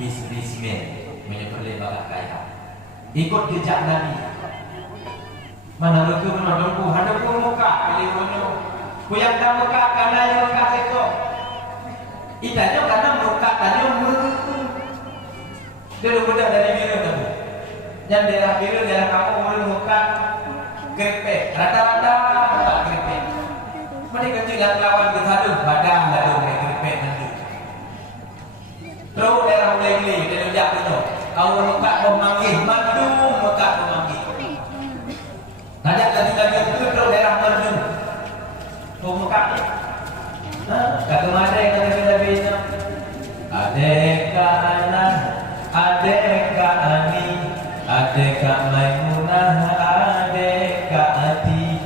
bisnismen, menyobaklah bagai kaya. Ikut jejak Nabi. Mana lucu menodongku, hadapku muka, pilih bunyo. Kuyang dah muka, karena yang muka itu. Itanya karena muka, tanya muka. Dia udah dari biru kamu. Yang daerah biru, daerah kamu mulai muka. Grepek, rata-rata muka grepek. Mereka kecil lawan berhaduh, badan lalu mereka grepek nanti. Terus daerah mulai ini, dia ujak penuh. Kau muka memanggil, madu muka memanggil. Najak lagi itu terus daerah madu. Kau muka ni. Kata mana yang kata bila-bila? Adeka anak, adeka ani, adeka Maimunah, adeka Ati.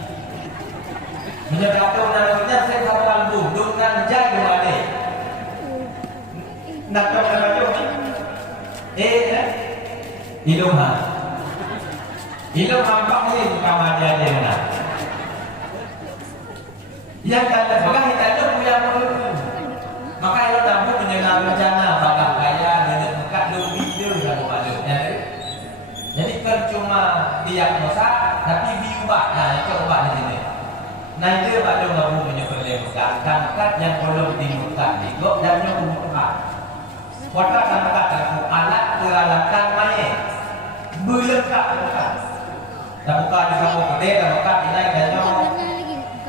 Menyebabkan namanya saya tahu lampu, dengan jago ada. Nak tahu nama tu? Ilham. Ilham nampak ni kamar dia mana? Yang kata bagai kita punya mulut. Maka kalau tamu menyenang rencana bagai kaya dengan muka lebih dia kalau malunya. Jadi percuma diagnosa tapi diubah. Nah itu ubah di sini. Nah itu pada ngabu menyebutnya muka. Tangkat yang belum dimuka digok dan yang muka. Kuatlah tangkat aku alat peralatan mana? Berlengkap muka. Tak buka di kamu gede, tak buka ini kayaknya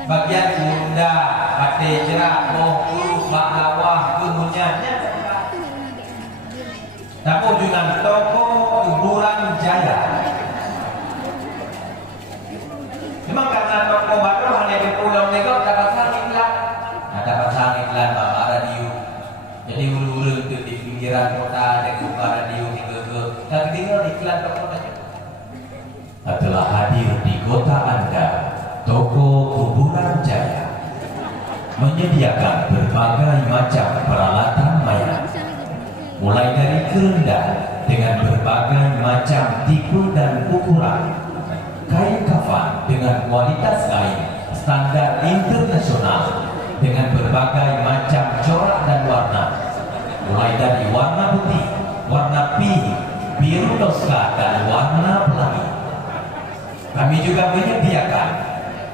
bagian bunda, pate jerak, bohku, baklawah, kemunyanya. Namun dengan toko kuburan jaya. Memang karena toko baru hanya di Pulau Negok dapat pasang iklan. Nah, dapat pasang iklan bapak radio. Jadi ulu-ulu itu di pinggiran kota ada buka radio hingga ke. Dan tinggal iklan toko saja. Adalah hadir di kota Anda, toko kuburan jaya menyediakan berbagai macam peralatan mayat. Mulai dari kerenda dengan berbagai macam tipe dan ukuran, kain kafan dengan kualitas kain standar internasional dengan berbagai macam corak dan warna, mulai dari warna putih, warna pink, biru toska dan warna pelangi. Kami juga menyediakan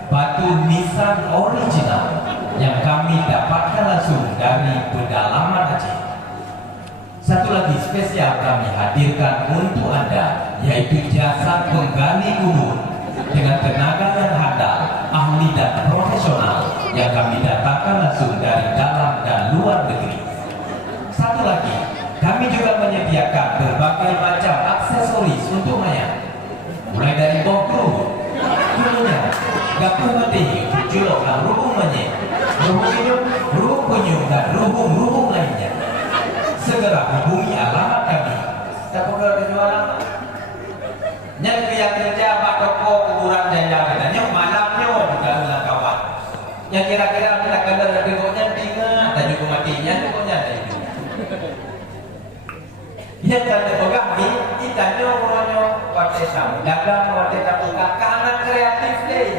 batu nisan original yang kami dapatkan langsung dari pedalaman Aceh. Satu lagi spesial kami hadirkan untuk Anda, yaitu jasa penggali kubur dengan tenaga yang handal, ahli dan profesional yang kami datangkan langsung dari dalam dan luar negeri. Satu lagi, kami juga menyediakan berbagai macam aksesoris untuk mayat, mulai dari bokru, kulunya, gapu mati, julok dan ruhung manyet, ruhung hidup, ruhung penyum dan ruhung lainnya. Segera hubungi alamat kami. Tak perlu dijual alamat. Yang kerja pak toko kuburan jaya katanya malamnya juga ulang kawan. Yang kira-kira kita kena tengoknya tinggal, dan juga matinya tengoknya itu. Yang kata pegang ni, ikannya orangnya pada tahu, dagang waktu tahu karena kreatif deh.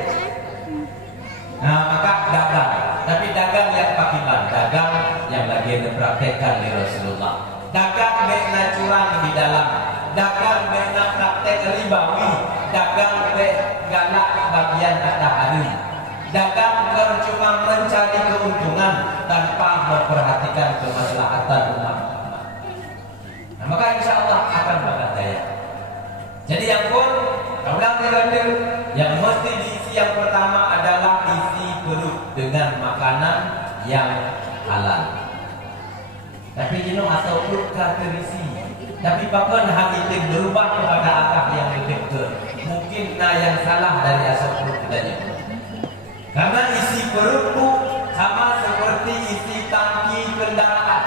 Nah maka dagang, tapi dagang yang pakiban, dagang yang lagi dipraktekkan di Rasulullah. Dagang bena curang di dalam, dagang bena praktek ribawi, dagang be galak bagian ada hari, dagang cuma mencari keuntungan tanpa memperhatikan kemaslahatan umat. Nah, maka insya Allah akan berjaya. Jadi yang pun ulang terakhir yang mesti diisi yang pertama adalah isi perut dengan makanan yang halal. Tapi ini asal perut terisi. Tapi bahkan hal itu berubah kepada akal yang lebih ke. Mungkin yang salah dari asal perut katanya. Karena isi perut itu sama seperti isi tangki kendaraan.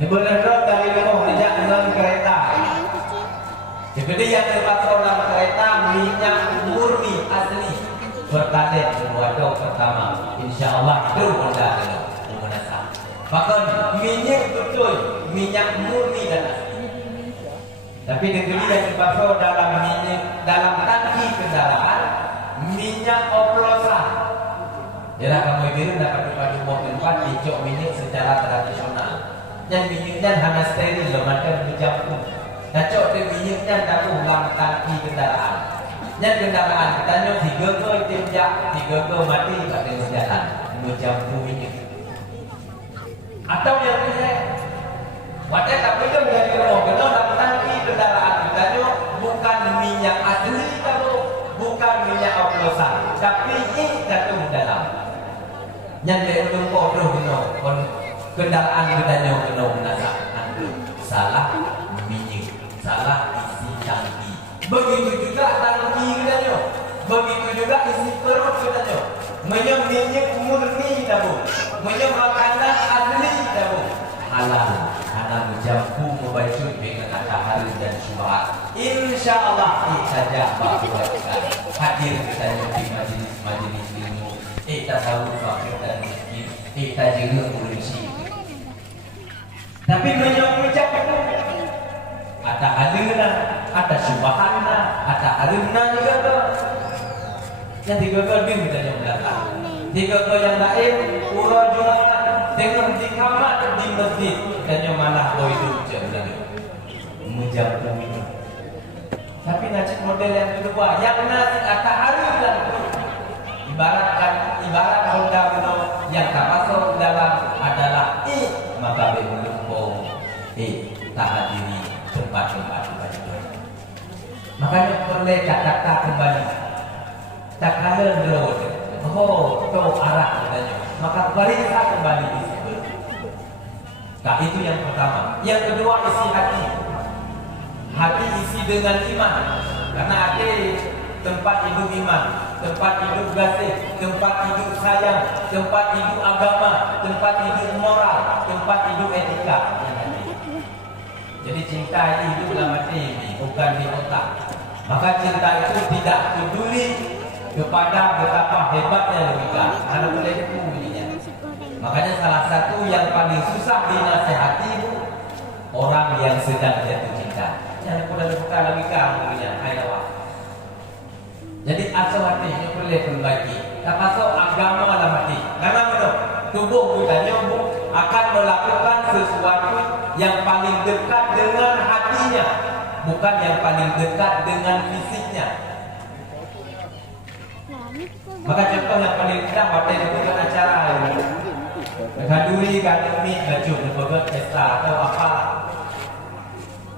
Ini benar dari rumah tidak dengan kereta. Jadi yang terpasang dalam kereta minyak murni asli bertalet berwadok pertama. Insya Allah itu benda menasab. Bahkan minyak betul minyak murni dan asli. Tapi negeri yang terpasang dalam minyak dalam tangki kendaraan minyak oplosan. Jadi kamu itu dapat dipakai tempat dicok minyak secara tradisional. Dan minyaknya hanya steril loh, macam bercampur. Dacok dia minyaknya dalam ulang tangki kendaraan. Yang kendaraan katanya 3 ke tinjak, 3 ke mati pada jalan bercampur minyak. Atau yang ini, wadah tak boleh dari rumah. Kalau dalam tangki kendaraan katanya bukan minyak asli kalau bukan minyak oplosan, tapi ini dalam dalam. Yang dia tumpuk tu kendaraan katanya kena menasab. Salah minyak. Salah isi tangki. Begitu juga tangki katanya. Begitu juga isi perut katanya. Minyak murni tahu. Minyak makanan asli tahu. Halal. Halal jampu membacut dengan matahari dan syubhat. Insya Allah ini saja bahwa kita hadir katanya di majelis ilmu. Kita tahu fakir dan miskin. Kita juga berusi. Tapi minyak itu ada halina, ada subhana, ada harina juga tuh. Yang 3 lebih kita yang belakang. 3 yang lain, urajulnya dengan di kamar di masjid dan mana kau itu jangan menjamu ini. Tapi nasi model yang kedua, yang nasi ada harina ibarat Honda yang tak masuk dalam adalah maka berlumpur tak hadiri tempat-tempat ibadah. Makanya perlu kata kembali. Tak kala dulu. Tahu arah katanya. Maka periksa kembali di situ. Nah itu yang pertama. Yang kedua isi hati. Hati isi dengan iman. Karena hati tempat hidup iman, tempat hidup kasih, tempat hidup sayang, tempat hidup agama, tempat hidup moral, tempat hidup etika. Jadi cinta itu hidup dalam hati ini, bukan di otak. Maka cinta itu tidak peduli kepada betapa hebatnya logika. Karena boleh bunyinya. Makanya salah satu yang paling susah dinasehati itu orang yang sedang jatuh cinta. Yang boleh buka logika bunyinya, hayawan. Jadi asal hatinya boleh berbagi. Tak masuk agama dalam hati. Karena benar, tubuh kita akan melakukan sesuatu yang paling dekat dengan hatinya, bukan yang paling dekat dengan fisiknya. Maka contoh yang paling dekat waktu itu bukan acara kaduri, kademi, baju, berbagai pesta atau apa.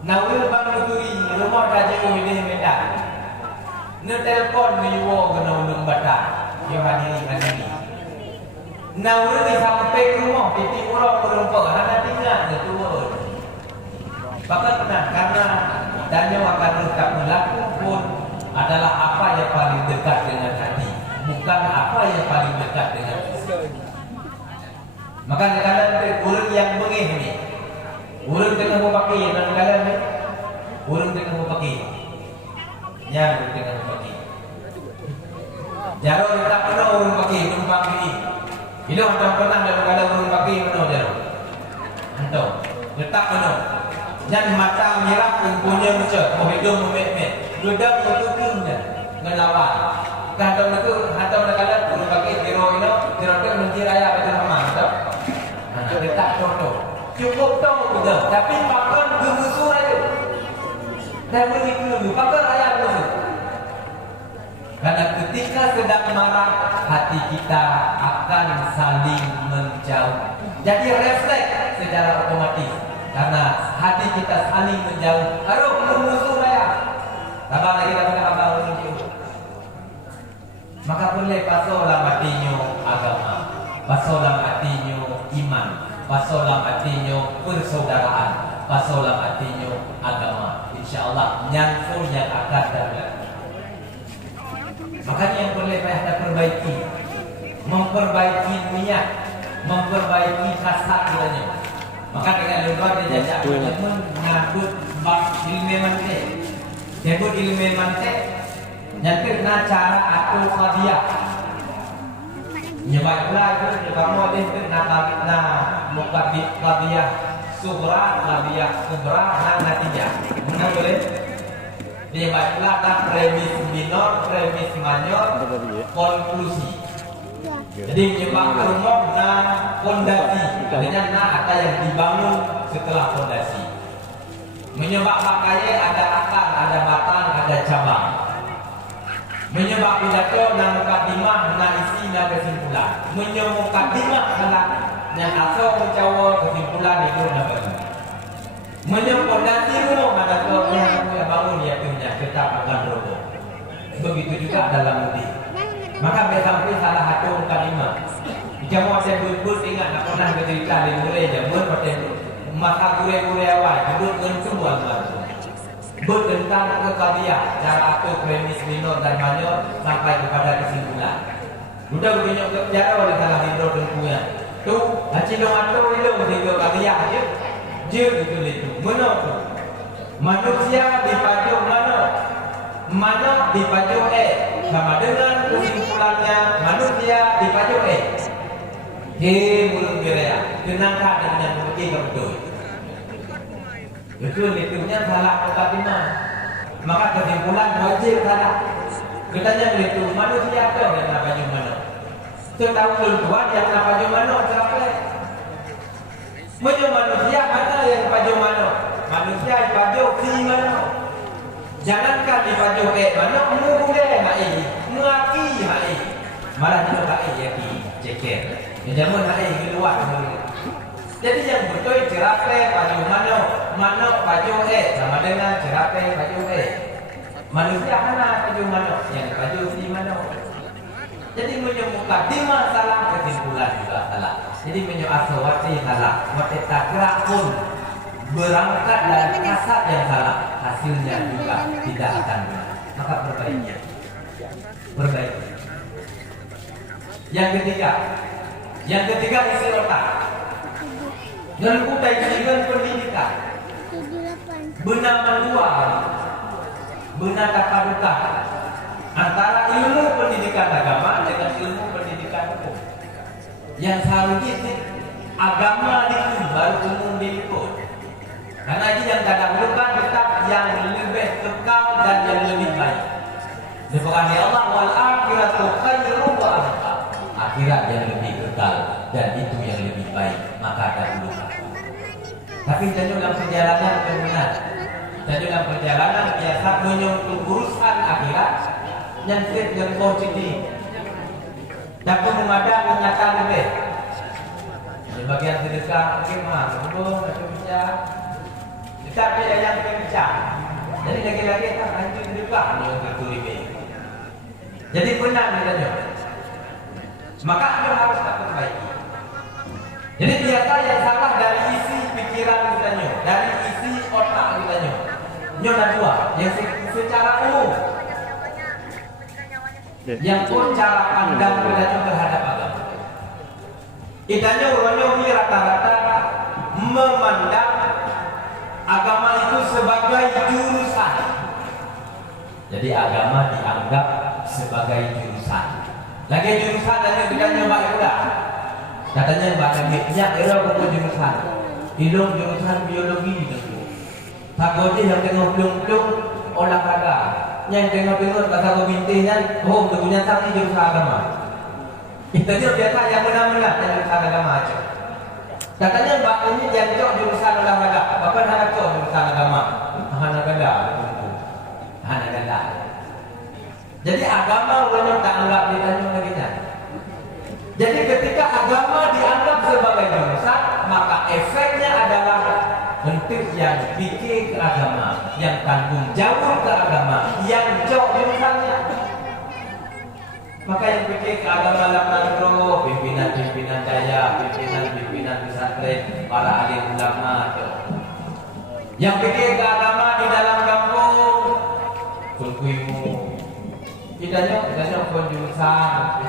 Nawil bang nuturi rumah raja ini Medan. Netelpon menyuwo kena undung batak. Dia hadiri. Nawil sampai rumah titi orang berumpak hanya tinggal dia turun. Bahkan benar karena dannya akan tetap berlaku pun adalah apa yang paling dekat dengan hati, bukan apa yang paling dekat dengan fisik. Maka kalian urut yang bengih ni, urut dengan pakai dan kalian ni, urut dengan pakai, yang urut dengan pakai. Jaro tak pernah urut pakai, numpang ini. Ini macam pernah dalam kalian urut pakai mana jaro? Entah, letak mana? dan mata merah punya macam oh hidung memet-met gedang berkekungnya ngelawan kantong itu atau nakala turun bagi tiro itu tiro itu menjadi raya betul memang tak letak contoh cukup tahu betul tapi makan gemusuh itu dan begitu makan raya musuh karena ketika sedang marah hati kita akan saling menjauh jadi refleks secara otomatis karena hati kita saling menjauh harus musuh raya tambah lagi apa menunjuk maka boleh pasolam hatinya agama pasolam hatinya iman pasolam hatinya persaudaraan pasolam hatinya agama insyaallah nyangkul yang akan datang makanya yang boleh kita perbaiki memperbaiki niat memperbaiki kasar kiranya maka dengan luar dia jajak teman mengadut bab ilmu mante sebut ilmu mante nyakir na cara atur qadiyah nyebaiklah itu kamu ada na mukaddim qadiyah sughra qadiyah kubra dan natijah mana boleh nyebaiklah na premis minor premis major konklusi jadi menyebab rumah na fondasi dengan na ada yang dibangun setelah fondasi menyebab makanya ada akar ada batang ada cabang menyebab pidato dan mukadimah na isi na kesimpulan menyebab mukadimah adalah yang asal mencawa kesimpulan itu na bagi menyebab fondasi rumah ada kau yang bangun dia punya tetap akan roboh begitu juga dalam mudik maka sampai salah satu mukadimah jika mau saya buat ingat nak pernah bercerita di mulai jam masa gure-gure awal duduk dengan semua tentang qadiyah cara atur premis minor dan major sampai kepada kesimpulan sudah begini bicara oleh salah hidro tentunya tu haji dong atur itu hidro qadiyah je betul itu mana manusia dipajuk mana dipajuk sama dengan kesimpulannya manusia dipajuk belum beraya kenangka dengan begitu betul itunya salah mukadimah maka kesimpulan wajib salah katanya itu manusia itu yang baju mana setahu tuan yang baju mana siapa manusia mana yang baju mana manusia baju si mana jangankan di baju mana mudah mengaki malah juga yaki ceker jamun hari di luar jadi yang betul jerape baju mana baju sama dengan jerape baju manusia mana baju mana yang baju si mana jadi menyebut dima salah kesimpulan juga salah jadi menyebut asawati salah wate takrak pun berangkat dari kasat yang salah hasilnya juga tidak akan benar maka perbaiki yang ketiga isi otak dan budaya dengan pendidikan benar dua benar kata antara ilmu pendidikan agama dengan ilmu pendidikan hukum yang seharusnya agama itu baru umum diliput karena ini yang didahulukan tetap yang lebih kekal dan yang lebih baik disebutkan Allah wal akhiratu khairum wa abqa akhirat yang lebih kekal dan itu yang lebih baik maka dahulukan tapi dalam perjalanan kemudian dalam perjalanan biasa menyentuh urusan akhirat yang fit dan positif dan pemuda menyatakan lebih di bagian sedekah bagaimana belum ada bicara kita ada yang berbicara jadi lagi-lagi tak lanjut sedekah yang bertulis jadi benar katanya maka anda harus tak perbaiki jadi biasa yang salah dari isi pikiran kitanya dari isi otak kitanya nyonya dua yang secara umum yang pun cara pandang kitanya terhadap agama kitanya orangnya ini rata-rata memandang agama itu sebagai jurusan jadi agama dianggap sebagai jurusan lagi jurusan dan kitanya baiklah katanya bahkan minyak era bukan jurusan hidung jurusan biologi gitu Takut yang tengok pelung-pelung olahraga. Yang tengok-tengok kata kebintihan, oh tentunya tak ini jurusan agama. Kita dia biasa yang benar-benar yang jurusan agama aja. Katanya mbak ini yang cok jurusan olahraga, bapak nak cok jurusan agama. Hana ganda, hana ganda. Jadi agama orang tak anggap ditanya lagi kan. Jadi ketika agama dianggap sebagai jurusan, maka efeknya adalah bentuk yang fikih ke agama, yang tanggung jawab ke agama, yang jauh jurusannya. Maka yang fikih ke agama lakukan terus pimpinan-pimpinan daya, pimpinan-pimpinan pesantren, para alim ulama. Yang fikih ke agama di dalam kampung, kulkuimu. Kita pun jurusan.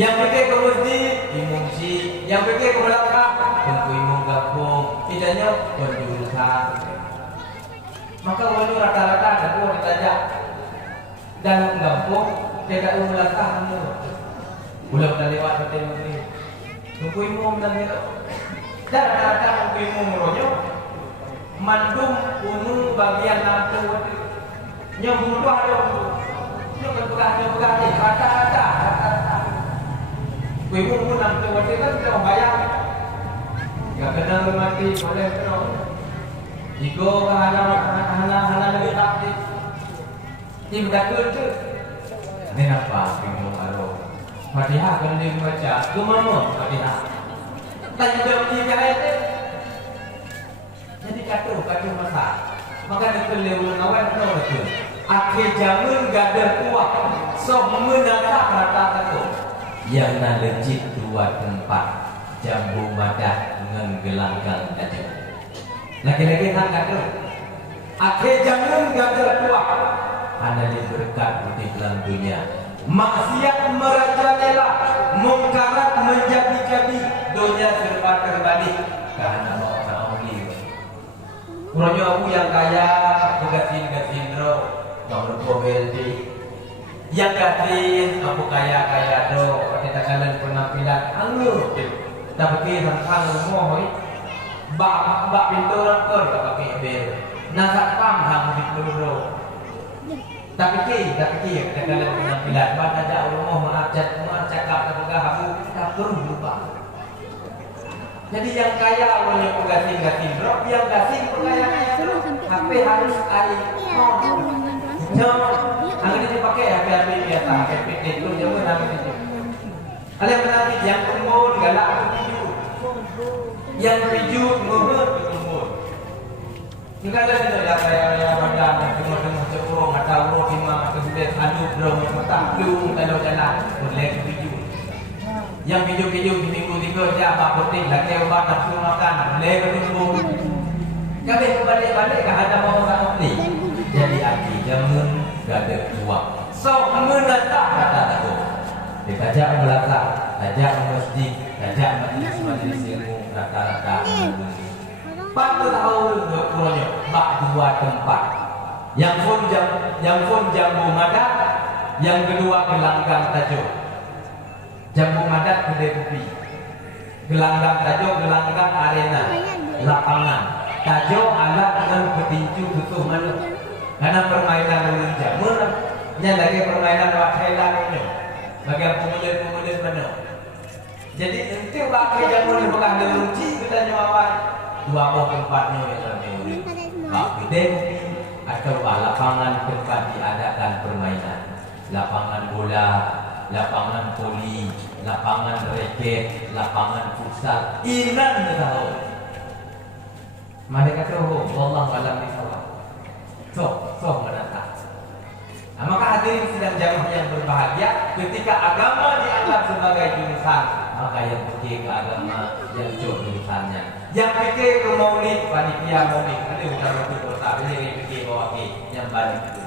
Yang fikih ke masjid, imumsi. Yang fikih ke belakang, kulkuimu kampung. Tidaknya penjurusan. Maka wali rata-rata ada pun ditanya dalam kampung tidak umulakah kamu. Ulah dah lewat hotel ini. Tunggu imum dan itu. Dan rata-rata tunggu imum meronyo. Mandum unu bagian nantu. Yang butuh ada butuh. Yang pegah ni rata-rata. Tunggu imum nantu hotel kan kita membayar. Gak kena mati boleh terus. Jika hana lebih aktif, ini betul tu. Ini apa? Bingung aduh. Fatihah kena dibaca. Kemana Fatihah? Tak juga tiga ayat. Jadi katu masa. Maka dikeliru kawan tahu betul. Akhir zaman gadah kuat. So menata rata katu. Yang nak legit dua tempat. Jambu madah dengan gelanggang aja. Lagi-lagi nak kata akhir zaman gagal kuat. Anda diberkat di dalam dunia. Maksiat merajalela, mungkarat menjadi-jadi, dunia serba terbalik karena orang ini. Kurangnya aku yang kaya, begasin bro, nomor probeldi. Yang gasin, aku kaya bro, kita kalian penampilan anggur. Tapi tentang rumah bak pintu rakor tak pakai bel. Nasak pam hang di peluru. Tapi kita kalian penampilan pada jauh rumah cakap terbuka habu tak perlu lupa. Jadi yang kaya orang yang gasin bro, yang gasin kaya bro. HP harus air. Hang ini dipakai HP biasa, HP itu jangan hang itu. Ada penampilan yang kumpul galak pijut. Yang pijut ngurut kumpul. Kalau kita saya pada tengok cepurung atau urut lima atau sudah aduk drum mata belum kalau jalan boleh pijut. Yang pijut di minggu tiga dia apa penting lagi obat nafsu makan boleh kumpul. Kami balik ke ada mau orang ni. Jadi aki jamun gak ada uang. So mendatang kata aku. Dikajak belakang, ajak masjid, ajak majlis ilmu rata-rata. Patut tahu kurangnya bak dua tempat. Yang pun jambu madat, yang kedua gelanggang tajuk. Jambu madat kedai kopi. Gelanggang tajuk, gelanggang arena, lapangan. Tajuk alat dengan petinju tutup mana. Karena permainan dengan jamur, yang lagi permainan wakailan ini. Bagi pemuda-pemuda mana. Jadi nanti pakai jamur di bekas delunci kita nyawa dua tempatnya yang lebih. Bak kedai atau lapangan tempat diadakan permainan. Lapangan bola, lapangan voli, lapangan raket, lapangan futsal. Iran tahu. Mereka tahu wallah alam bisawab. So menata. Maka hadirin sedang jamaah yang berbahagia, ketika agama dianggap sebagai jurusan, maka yang fikih ke agama yang jauh jurusannya. Yang fikih ke maulid, panitia maulid, ada bukan waktu kota, ini fikih bawa yang balik itu.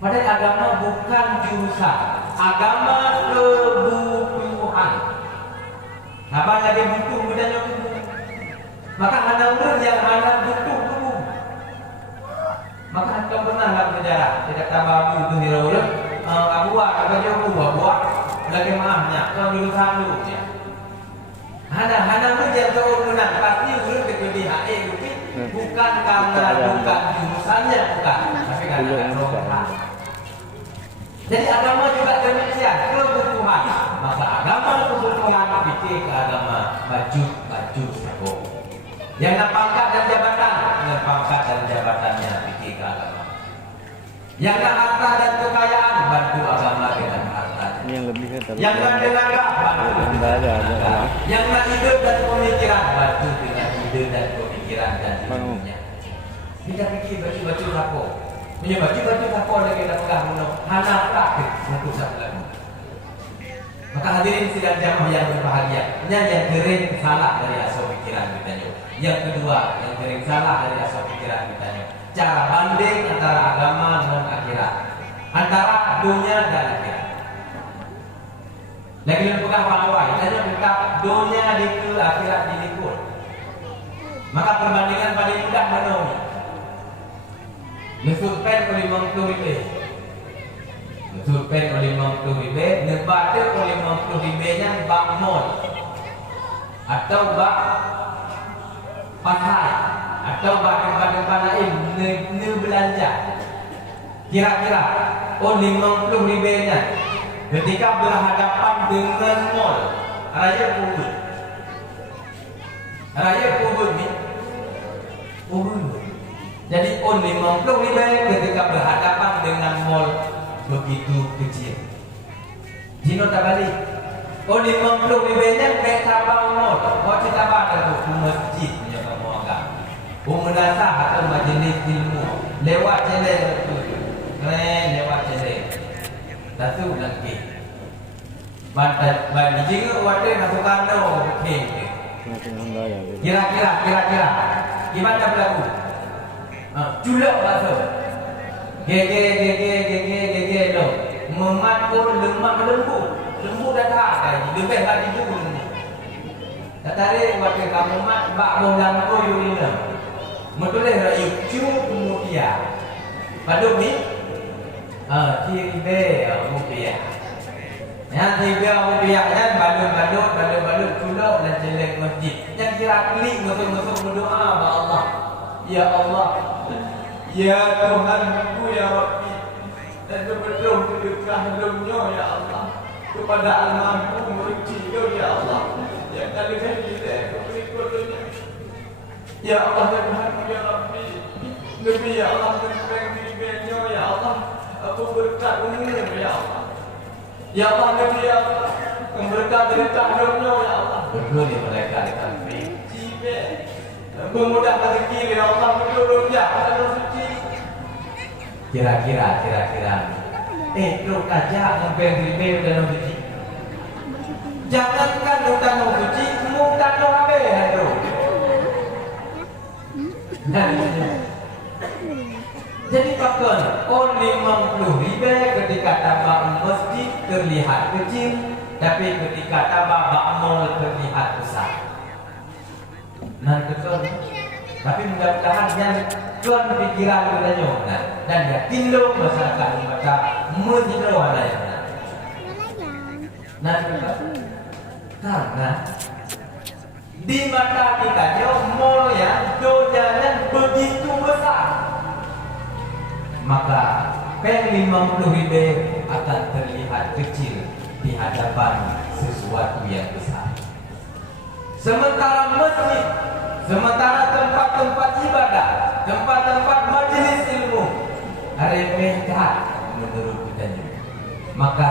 Padahal agama bukan jurusan, agama kebutuhan. Apa lagi butuh bedanya tubuh? Maka ada orang yang ada butuh tubuh. Maka anda pernah dalam sejarah tidak tambah itu hero buat apa dia buat lagi maafnya kalau jurusan dulu ya. Hana kerja tahun menang pasti urut ke di HE bukan karena bukan jurusannya, bukan, tapi karena rohani. Jadi agama juga demikian, kebutuhan. Maka agama kebutuhan bikin ke agama baju sabuk. Yang nak pangkat dan jabatan, dengan pangkat dan jabatannya bikin ke agama. Yang nak harta dan kekayaan, bantu agama dengan harta. Ini yang lebih kan Yang nak tenaga, bantu dengan tenaga. Yang nak ide dan pemikiran, bantu dengan ide dan pemikiran dan ilmunya. Kita fikir baju rapor. Punya baju rapor lagi nak pegang muno. Hana praktik untuk satu lagu. Maka hadirin sidang jamaah yang berbahagia, yang kering salah dari asal pikiran kita. Yang kedua, yang kering salah dari asal pikiran kita. Cara banding antara agama dan akhirat, antara dunia dan akhirat. Lagi yang pegang pangwai, tanya buka dunia di ke akhirat di likul. Maka perbandingan paling mudah menolong. Nusutkan oleh 50 ribu, nusutkan oleh 50 ribu, nebata oleh 50 ribu nya bak mall atau bak pasar atau bak tempat-tempat lain ne belanja. Kira-kira oleh 50 ribu nya ketika berhadapan dengan mall Raya Kubur ni jadi on 50 ribu ketika berhadapan dengan mall begitu kecil. Jino tak balik. On 50 ribu nya baik tabang mall. Kau cerita pada tu masjid punya kamu agak. Pemenasah atau majlis ilmu lewat jalan tu. Keren lewat jalan. Satu lagi. Bagi jingga wadah masukkan tu. Kira-kira gimana berlaku? Julok bahasa gege lo memakul lemak lembu dah tak lebih lagi juga lembu tak tarik wakil kamu mat bak bolang ko yurina metulih rayu cu kemudian paduk ni tibe rupiah yang tibe rupiah kan balut julok dan jelek masjid yang kira klik masuk berdoa ba Allah. Ya Allah, ya Tuhanku ya Rabbi, dan betul sedekah lumnya ya Allah kepada almarhum Murjiyo ya Allah yang kali kita berikutnya. Ya Allah ya Tuhanku ya Rabbi, Nabi ya Allah berpengibnya ya Allah, aku berkat umur ya Allah. Ya Allah Nabi ya Allah, berkat derita lumnya ya Allah. Betul ya mereka kami. Jibe. Memudah rezeki ya Allah menurut ya Allah suci. Kira-kira itu aja ngembeng ribe dan suci. Jangankan utan suci, mutan habe itu. Jadi pakon on 50 ribu ketika tambah masjid terlihat kecil, tapi ketika tambah bakmol terlihat besar. Nanti tapi mudah-mudahan yang tuan pikiran katanya dan yakin lo masyarakat mereka menjadi ada yang nanti karena di mata kita mall ya donyanya begitu besar maka pen 50 ribu akan terlihat kecil di hadapan sesuatu yang besar. Sementara masjid, sementara tempat-tempat ibadah, tempat-tempat majelis ilmu remehkan menurut kita. Maka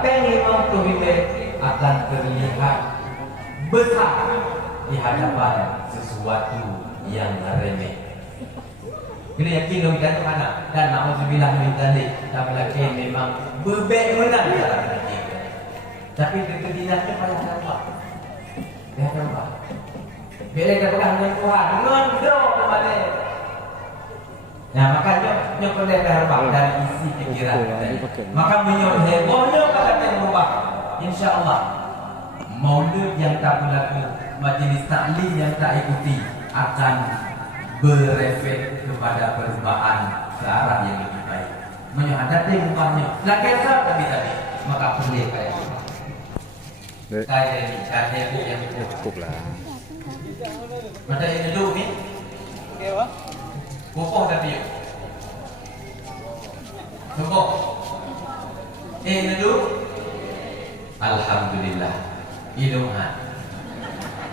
pen 50 ribu akan terlihat besar di hadapan sesuatu yang remeh. Kena yakin dong kita mana dan na'udzubillah min dzalik apalagi memang bebek menang dalam fikir. Tapi ketindakannya pada apa? Ya apa? Bila kita pegang dengan Tuhan, ngondo kepada. Nah, makanya nyokoleh berubah dari isi pikiran kita. Maka menyoleh, kata yang berubah. InsyaAllah maulid yang tak berlaku, majlis taklim yang tak ikuti akan berefek kepada perubahan ke arah yang lebih baik. Menyadari rupanya lagi tadi maka boleh kayak kayak yang cukup lah. macam ini dulu ni Bopoh tapi yuk. Bopoh. Nedu. Alhamdulillah. Hidungan.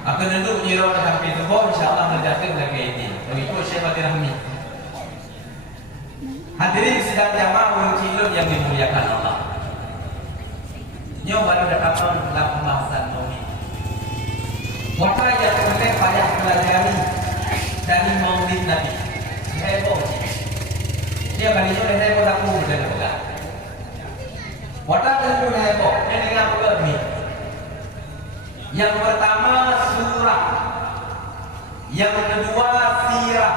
Aku nedu nyirau sampai bopoh. InsyaAllah mendatang lagi ini. Mengikut Syekh Fatih Rahmi. Hadirin sidang jamaah ulun cilun yang dimuliakan Allah. Nyo baru dapat dalam pembahasan ini. Maka yang boleh payah pelajari dari Maulid Nabi. Heboh. Dia bagi itu heboh aku dan bukan. Maka tentu heboh. Ini dengan bukan ini. Yang pertama surah. Yang kedua sirah.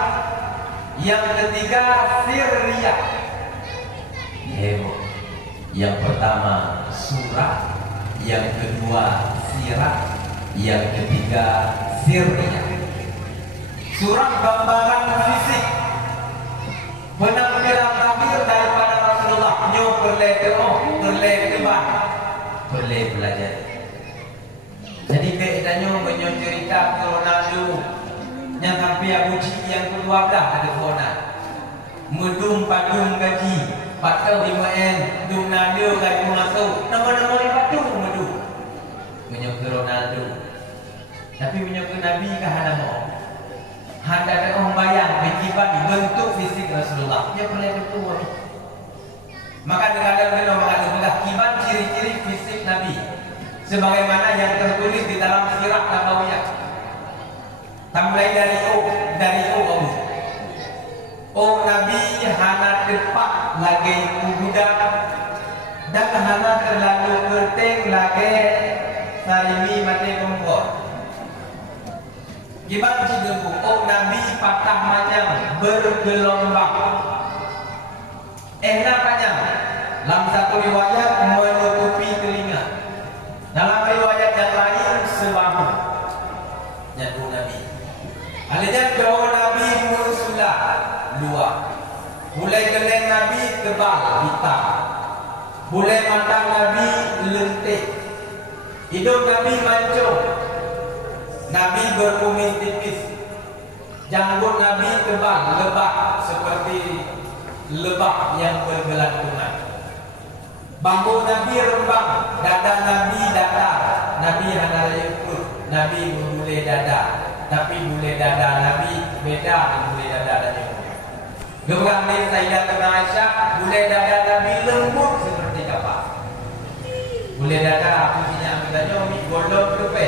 Yang ketiga sirriyah. Heboh. Yang pertama surah, yang kedua sirah, yang ketiga sirriyah. Surah gambaran fisik, penampilan lahir daripada Rasulullah. Nyo perle keban, perle belajar. Jadi keedanyo mencerita ke Ronaldo yang sampai Abu Cik yang kedua dah ada fona. Medum padum gaji. Patau 5N, dum nada gaji masuk. Nama-nama ni patung medum. Menyokong Ronaldo. Tapi menyokong Nabi kah hana mau? Handa orang bayang berkibat bentuk fisik Rasulullah. Dia boleh betul. Maka kadang-kadang mengatakan kibat ciri-ciri fisik Nabi. Sebagaimana yang tertulis di dalam sirah Nabawiyah. Mulai dari Oh Nabi hana tepat lagi kuda dan hana terlalu penting lagi sarimi mati kompor. Gimana sih dulu? Oh Nabi patah macam bergelombang. Napanya dalam satu riwayat menutupi telinga. Dalam riwayat yang lain sebahu. Nyatu Nabi. Alanya doa Nabi musulah. Dua. Mulai geleng Nabi tebal hitam. Mulai mata Nabi lentik. Hidung Nabi mancung. Nabi berkumis tipis. Janggut Nabi tebal lebat seperti lebah yang bergelantungan. Bambu Nabi rembang. Dada Nabi datar. Nabi hanya perut. Nabi boleh dada. Tapi boleh dada Nabi beda dengan boleh dada Nabi. Gebrang ni Sayyidatuna Aisyah, boleh dada Nabi lembut seperti kapas. Boleh dada aku punya ambilnya mi golok kepe.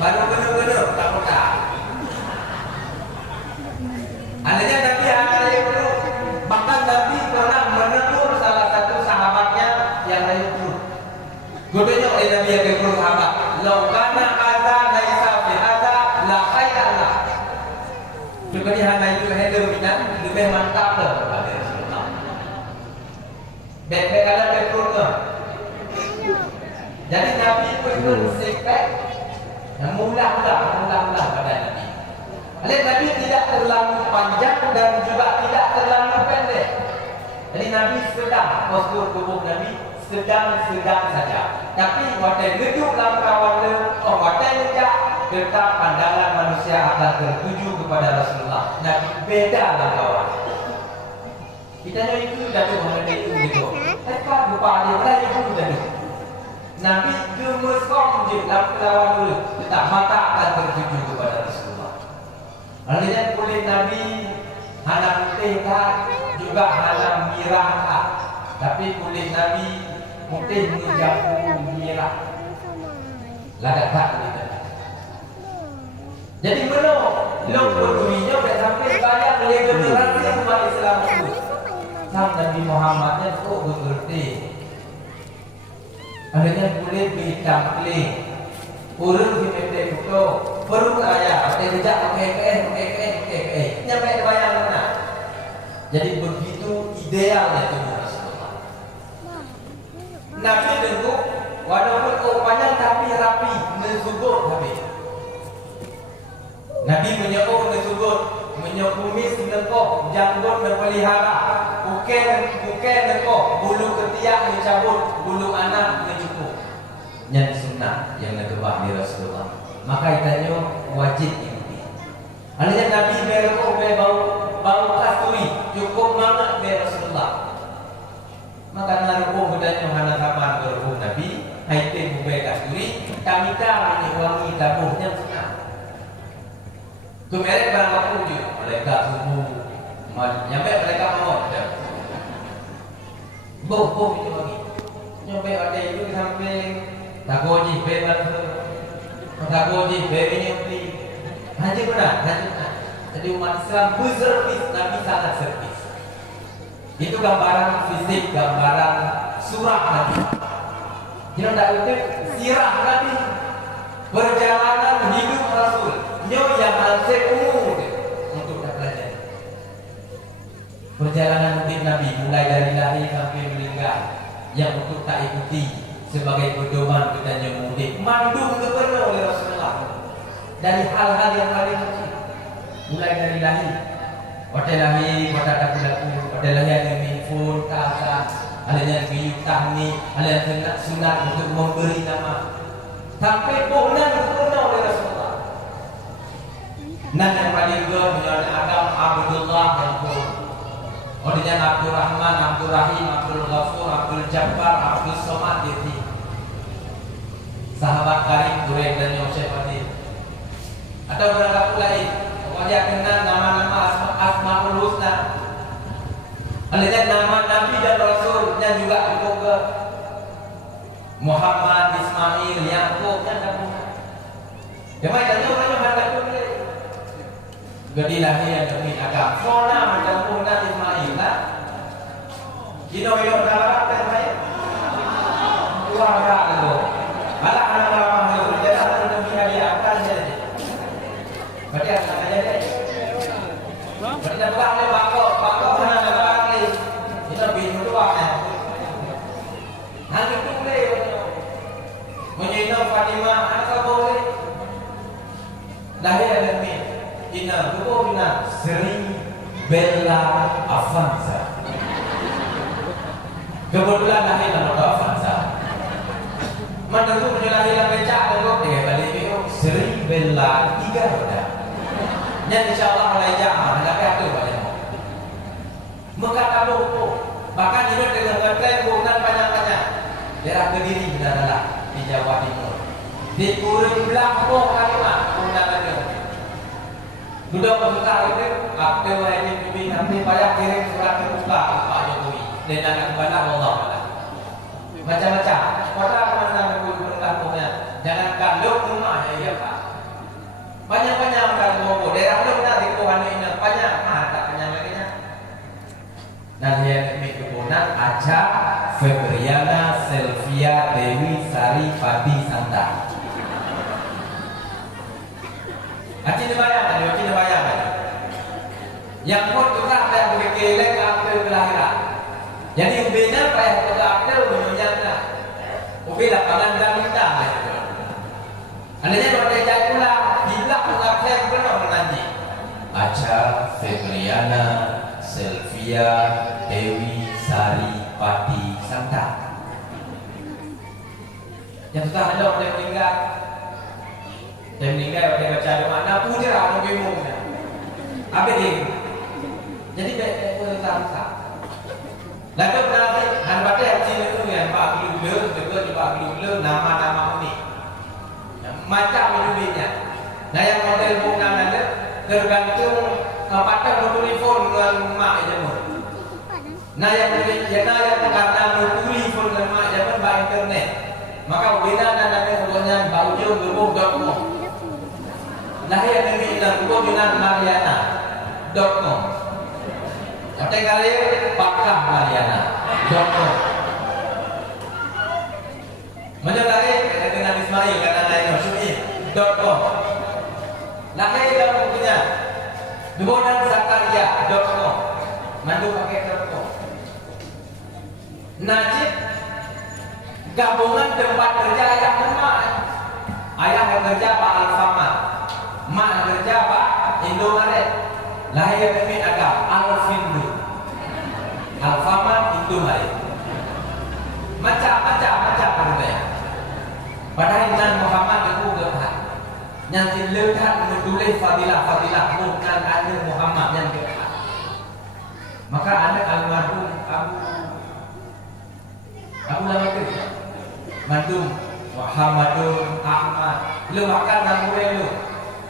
Baru benar-benar tak mudah. Adanya Nabi yang perlu. Bahkan Nabi pernah menegur salah satu sahabatnya yang lain perlu. Godanya oleh Nabi yang perlu sahabat. Laukana ada laisa fi ada la khayala. Juga di hana itu hanya minat lebih mantap daripada Rasulullah. Bebek ada betul. Jadi Nabi pun sekret mula-mula pada Nabi. Oleh Nabi tidak terlalu panjang dan juga tidak terlalu pendek. Jadi Nabi sedang postur tubuh Nabi sedang saja. Tapi waktu duduk dalam kawan waktu lejak tetap pandangan manusia akan tertuju kepada Rasulullah. Nabi beda dengan kawan. Kita itu sudah tu mengenai itu gitu. Tepat lupa dia lagi pun sudah tu. Nabi gemes kong je dalam kawan dulu. Tetap mata akan tertuju kepada Rasulullah. Lalu kulit Nabi hana putih tak, juga hana merah tak. Tapi kulit Nabi putih menjampu merah. Ladak tak gitu. Jadi belum berdunia sudah sampai banyak oleh generasi umat Islam itu. Sang Nabi Muhammadnya kok mengerti. Adanya kulit hitam kling, urut di PT Buko, perut ayah, tidak pakai nyampe bayang mana. Jadi begitu idealnya tubuh Rasulullah. Nabi dengkuk, walaupun panjang tapi rapi, mensugur habis. Nabi menyokong mensugur, menyokumis menekok, janggut berpelihara, bukan nekok, bulu ketiak mencabut, bulu anak mencukup. Yang sunnah yang nakebah di Rasulullah. Maka itanya wajib ikuti. Alanya Nabi berko bau kasturi cukup banget be Rasulullah. Maka naruh bedanya hana kapan berhubung Nabi haite be kasturi kami ini wangi dapurnya senang. Kemerek barang waktu je mereka subuh nyampe mereka mau bau itu wangi. Nyampe ada itu sampai tagoji be tagoji be ini haji benar. Jadi umat Islam berservis, Nabi sangat servis. Itu gambaran fisik, gambaran surah Nabi. Jangan tak itu sirah Nabi, perjalanan hidup Rasul. Nyo yang hasil umum untuk kita pelajari. Perjalanan hidup Nabi mulai dari lahir sampai meninggal, yang untuk tak ikuti sebagai pedoman kita nyemudik, mandung kepenuh oleh Rasulullah. Dari hal-hal yang paling kecil, mulai dari lahir, pada lahir, pada daku-daku, pada lahir demi pun kata, ada yang tahni, ada yang kena sunat untuk memberi nama, sampai pohon kepenuh oleh Rasulullah. Nan yang paling ke menjadi Adam Abdullah yang pun, odanya Abdul Rahman, Abdul Rahim, Abdul Ghafur, Abdul Jabbar, Abdul Somad itu. Sahabat karim Durek dan Yosef Adil. Atau berangkat lain, pokoknya kenal nama-nama Asmaul Husna. Adanya nama Nabi dan Rasul dan juga cukup ke Muhammad, Ismail, Yakub dan Nabi. Cuma tanya orang yang hendak boleh. Jadi lahir demi agama. Fona macam Muhammad Ismail lah. Ino dalam terbaik. Keluarga itu. Malah anak-anak itu jadi anak demi hadiah akan jadi. Berarti anak aja deh. Berarti bukan le bako mana nak ni. Kita bingung tu apa? Nanti tu le. Menyina Fatimah anak boleh. Lahir demi Ina, tu Ina Sri Bella Avanza. Kebetulan lahir dalam Avanza. Mana tu lahir dalam becak dan balik itu Sri Bella 3 roda. Yang insyaAllah mulai jamaah tapi apa banyak maka kamu bahkan ini dengan ngeklaim hubungan panjang-panjang daerah Kediri adalah di Jawa Timur di Kurung Belangko Kalimah undangannya sudah bersuka itu Abdul Wahid Bibi nanti banyak kirim surat terbuka ke Pak Jokowi dan anak kepada Allah macam-macam kota mana Kurung Belangkonya jangan kandung rumah ya Pak banyak-banyak kalau daerah belum nanti Tuhan ini banyak tak banyak lagi nya. Dan yang kebunan Aca Febriana Selvia Dewi Sari Padi Santa. Aci dibayang. Yang pun juga ada yang berkelek akil kelahiran. Jadi ubena payah ke akil menyunyatnya. Ubi lapangan dan minta. Adanya berdekat pula. Bila mengakhir benar menanti Aca Febriana Selvia Dewi Sari Pati Santa. Yang sudah ada orang meninggal. Dia meninggal dia baca doa nak puja orang bingungnya. Apa dia? Jadi baik tak. Lalu berarti hanbate haji itu yang Pak Gilul, juga Pak Gilul nama-nama unik. Macam hidupnya. Nah yang model bunga ada tergantung pakai telepon dengan mak jaman. Nah yang karena telepon dengan mak jaman by internet. Maka beda dan ada hubungannya baujo gerbong.com. Lahir dari hubungan Mariana.com. Kata kali pakah Mariana.com. Menyertai dengan Ismail karena lain Maksudnya.com. Lahir dalam bukunya Dubonan Zakaria.com. Mandu pakai.com. Najib gabungan tempat kerja ayah emak. Ayah kerja Pak Alfamart, mak kerja Pak Indomaret. Lahir demi agam Alfindo. Alfamart Indomaret. Macam-macam benda. Padahal Nabi Muhammad itu berkata Nanti lekat menulis fadilah-fadilah bukan ada Muhammad yang dekat. Maka ada almarhum Abu Lawakir Mandum Muhammadun Ahmad lu makan nama lu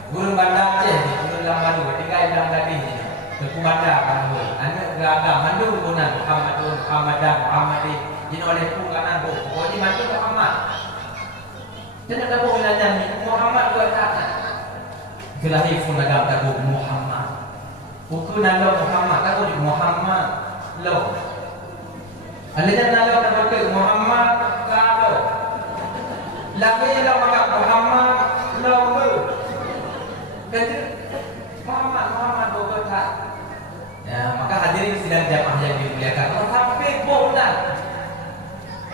guru bandar Aceh ni guru dalam baru tinggal dalam gading ni tepu bandar kan lu anak beragam Mandum gunan Muhammadun Muhammadan Muhammadin ini oleh pun kanan tu pokoknya Mandum Muhammad jangan tak boleh nanya ni Muhammad tu kata kelahir pun agak tak Muhammad buku nama Muhammad tak boleh Muhammad lo alanya nama tak boleh Muhammad kalau lagi lo maka Muhammad lo kata Muhammad buku tak ya maka hadirin sidang jamaah yang dimuliakan kalau sampai bohongan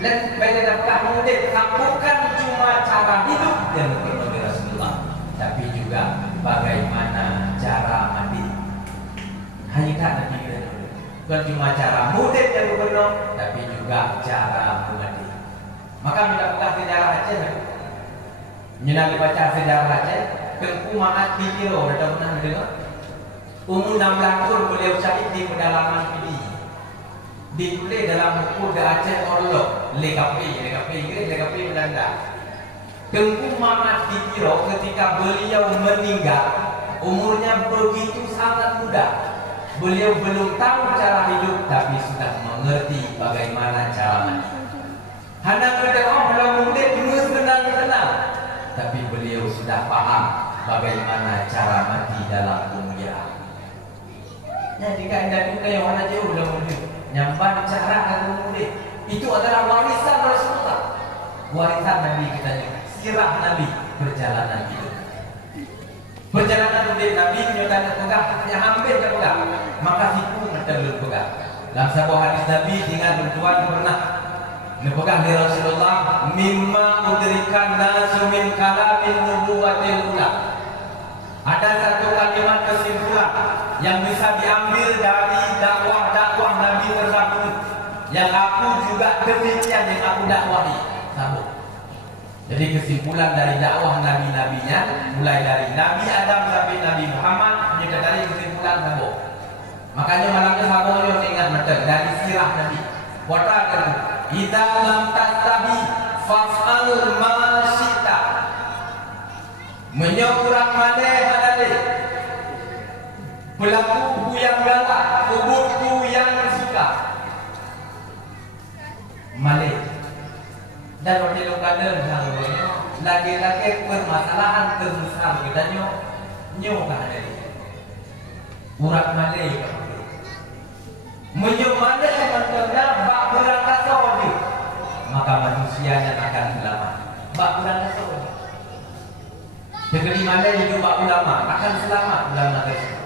dan baik dapat mengutip bukan cuma cara hidup dan berpenuh Rasulullah tapi juga bagaimana cara mandi hakikat Nabi kita bukan cuma cara mudit dan berpenuh tapi juga cara mandi maka kita buka sejarah Aceh menyenangi baca sejarah Aceh Tengku Mahat Dikiro dah pernah dengar umur 16 tahun beliau syahid di pedalaman Pidi ditulis dalam buku The Aceh Orlok LKP Belanda Tengku Mahat Dikiro ketika beliau meninggal umurnya begitu sangat muda beliau belum tahu cara hidup tapi sudah mengerti bagaimana cara mandi hanya berdoa belum mudah senang tapi beliau sudah paham bagaimana cara mandi dalam kemuliaan ya jika anda juga yang mana jauh belum mudah nyampan cara agar mudah itu adalah warisan Rasulullah warisan Nabi kita sirah Nabi perjalanan hidup perjalanan hidup Nabi menyatakan pegang yang hampir terpegang maka hiku mereka belum pegang dalam sebuah hadis Nabi dengan tuan pernah dipegang di Rasulullah mimma udrikan nasu min kalamin nubuwatil ula ada satu kalimat kesimpulan yang bisa diambil dari dakwah Nabi terdahulu yang aku juga demikian yang aku dakwahi sambung jadi kesimpulan dari dakwah Nabi-Nabinya mulai dari Nabi Adam sampai Nabi Muhammad juga dari kesimpulan sambung makanya malamnya sambungnya ingat betul dari sirah Nabi watakan idza lam tastahi fa'al ma syi'ta menyokurang madai pelaku yang galak kuburku yang suka malik dan waktu lokal lagi-lagi permasalahan terbesar kita nyoka dari urat malik menyemada mengenal bak berangkat sahaja maka manusianya akan selamat bak berangkat sahaja jadi mana hidup bak ulama akan selamat ulama tersebut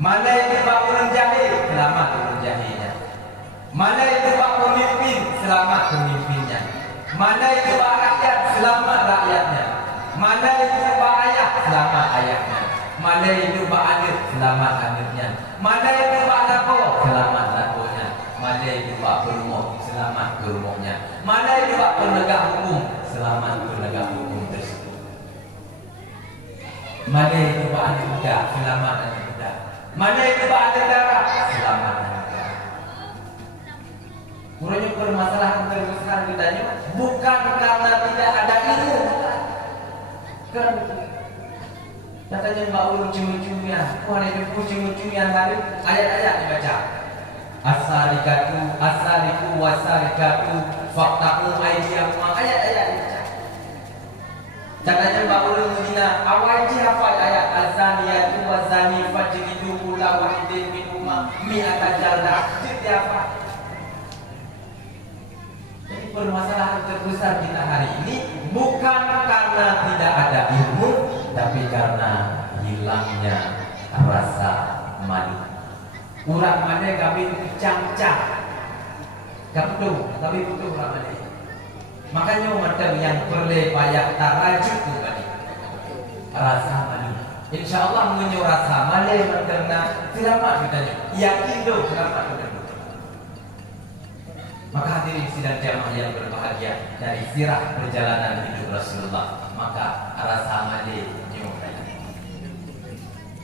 mana hidup bak orang jahil selamat orang jahilnya mana hidup bak pemimpin selamat pemimpinnya mana hidup bak rakyat selamat rakyatnya mana hidup bak ayah selamat ayahnya mana hidup bak adik selamat adiknya mana hidup bak lapor selamat lapornya mana hidup bak berumur selamat berumurnya mana hidup bak penegak hukum selamat penegak hukum tersebut mana hidup bak adik muda selamat adik muda mana hidup bak adik darah selamat adik darah kurangnya permasalahan terbesar kita bukan karena tidak ada ilmu kan katanya mbak ulun cumi-cumian wah ini cumi-cumian tadi ayat-ayat dibaca as-sariku was-sarikatu faqta'u aydiyakum ayat-ayat dibaca katanya mbak ulun zina awal apa ayat az-zaniyatu waz-zani fajridu kulla wahidin minhuma mi'ata jaldah apa jadi permasalahan terbesar kita hari ini bukan karena tidak ada ilmu tapi karena hilangnya rasa malu. Urang mana kami cang-cang, tapi betul urang mana. Makanya macam yang perlu payah tarajuk tadi rasa malu. Insya Allah mengenai rasa malu macam selamat kita yakin tu selamat kita. Maka hadirin sidang jamaah yang berbahagia, dari sirah perjalanan hidup Rasulullah, maka rasa male nyomai.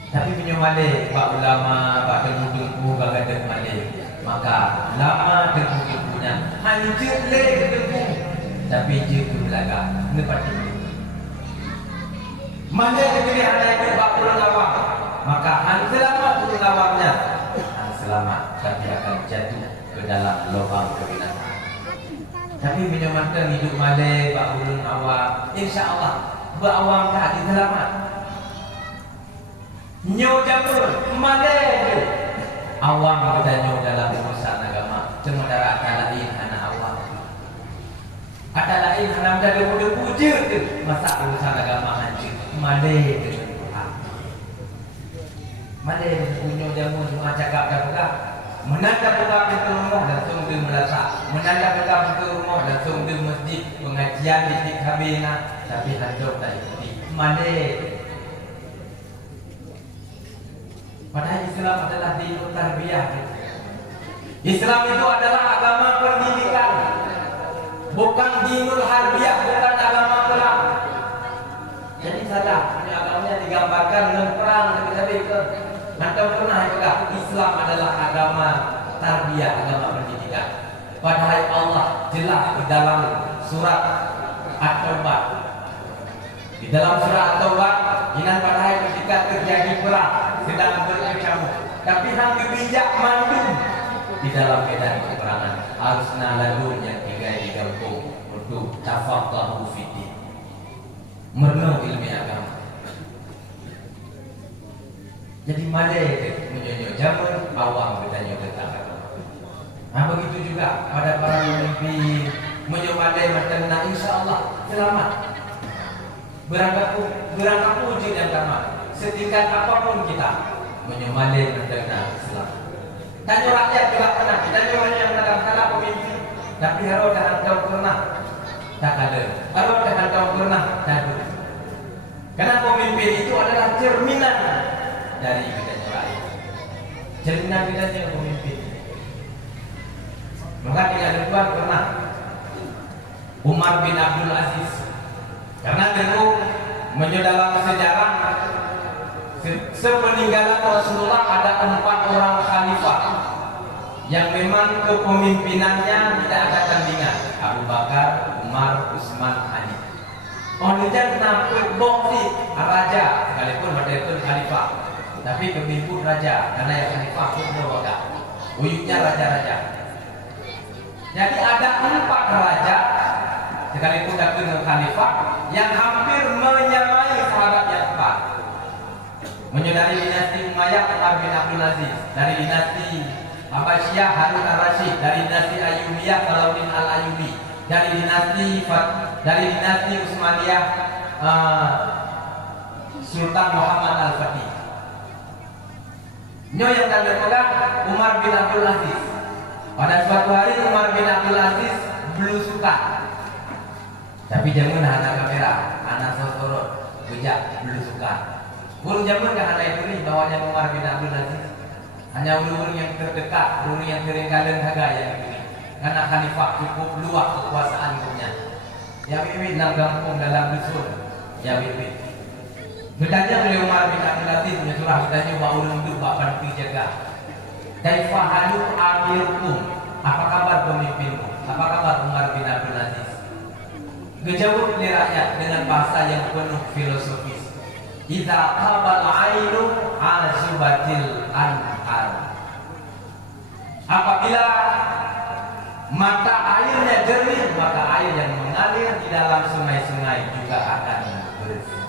Tapi menyomale pak ulama, pak dengku bagadeng male, maka lama dengku-dengkunya hancur le dengku, tapi je belaga nepati. Male negeri ada itu pak ulama, maka han selamat ulawanya, han selamat tapi akan jatuh ke dalam lubang kebinasaan. Tapi menyamankan hidup male bak ulun awam, insya-Allah berawam tak diselamat. Nyo jamur male awam kita nyo dalam urusan agama, cuma darah lain anak awam. Kata lain anak dari muda puja tu, masa urusan agama hancur. Male dengan Tuhan. Male punya jamur cuma cakap dah menanda buka pintu rumah langsung dia melasak, menanda buka pintu rumah langsung dia masjid pengajian di kabina, tapi hancur tak ikuti. Mana? Padahal Islam adalah dinul tarbiyah. Islam itu adalah agama pendidikan, bukan dinul harbiyah, bukan agama perang. Jadi salah, ini agamanya digambarkan dengan perang, tapi ke Anda pernah juga Islam adalah agama tarbiyah, agama pendidikan. Padahal Allah jelas di dalam surat At-Taubah. Di dalam surat At-Taubah, inan padahal ketika terjadi perang sedang berkecamuk, tapi hang dibijak mandu di dalam medan peperangan. Harusna ladun yang tiga digabung untuk tafaqahu fiddin, merenung ilmu agama. Jadi mana menyonyo zaman awam bertanya tentang agama. Nah begitu juga pada para pemimpin menyomandai bertanya, insya Allah selamat. Berangkat uji dan tamat. Setingkat apapun kita menyomandai bertanya selamat. Tanya rakyat juga pernah. Tanya orang yang kadang-kadang pemimpin, tapi harus dah tahu pernah tak ada. Harus dah tahu pernah tak ada. Karena pemimpin itu adalah cerminan dari kita rakyat, cerminan kita pemimpin. Maka tidak lupa pernah Umar bin Abdul Aziz, karena tentu dalam sejarah sepeninggalan Rasulullah ada 4 orang khalifah yang memang kepemimpinannya tidak ada tandingan. Abu Bakar, Umar, Utsman, Ali. Onjan nampak boksi raja, sekalipun mereka khalifah, tapi kepemimpin raja, karena yang khalifah pun berwaga, uyuknya raja-raja. Jadi ada 4 raja, sekalipun datang khalifah, yang hampir menyamai sahabat yang 4. Dari dinasti Umayyah Umar bin Abdul Aziz, dari dinasti Abbasiyah Harun al-Rashid, dari dinasti Ayyubiyah Salahuddin al-Ayyubi, dari dinasti Utsmaniyah Sultan Muhammad al-Fatih. Nyo yang kami pegang Umar bin Abdul Aziz. Pada suatu hari Umar bin Abdul Aziz belusukan, tapi jangan anak kamera, anak sosorot, bejak belusukan. Burung jaman kan anak itu bawanya Umar bin Abdul Aziz. Hanya ulun yang terdekat, ulun yang terenggalan haga yang ini. Karena khalifah cukup luas kekuasaan punya. Ya bibi dalam kampung, dalam dusun. Ya bibi. Bertanya oleh Umar bin Abdul Aziz punya surah, bertanya bahwa ulun itu bapak nanti jaga. Kaifa halu amirkum? Apa kabar pemimpinmu? Apa kabar Umar bin Abdul Aziz? Dijawab oleh rakyat dengan bahasa yang penuh filosofis. Idza qabal ainu azubatil anhar. Apabila mata airnya jernih, maka air yang mengalir di dalam sungai-sungai juga akan bersih.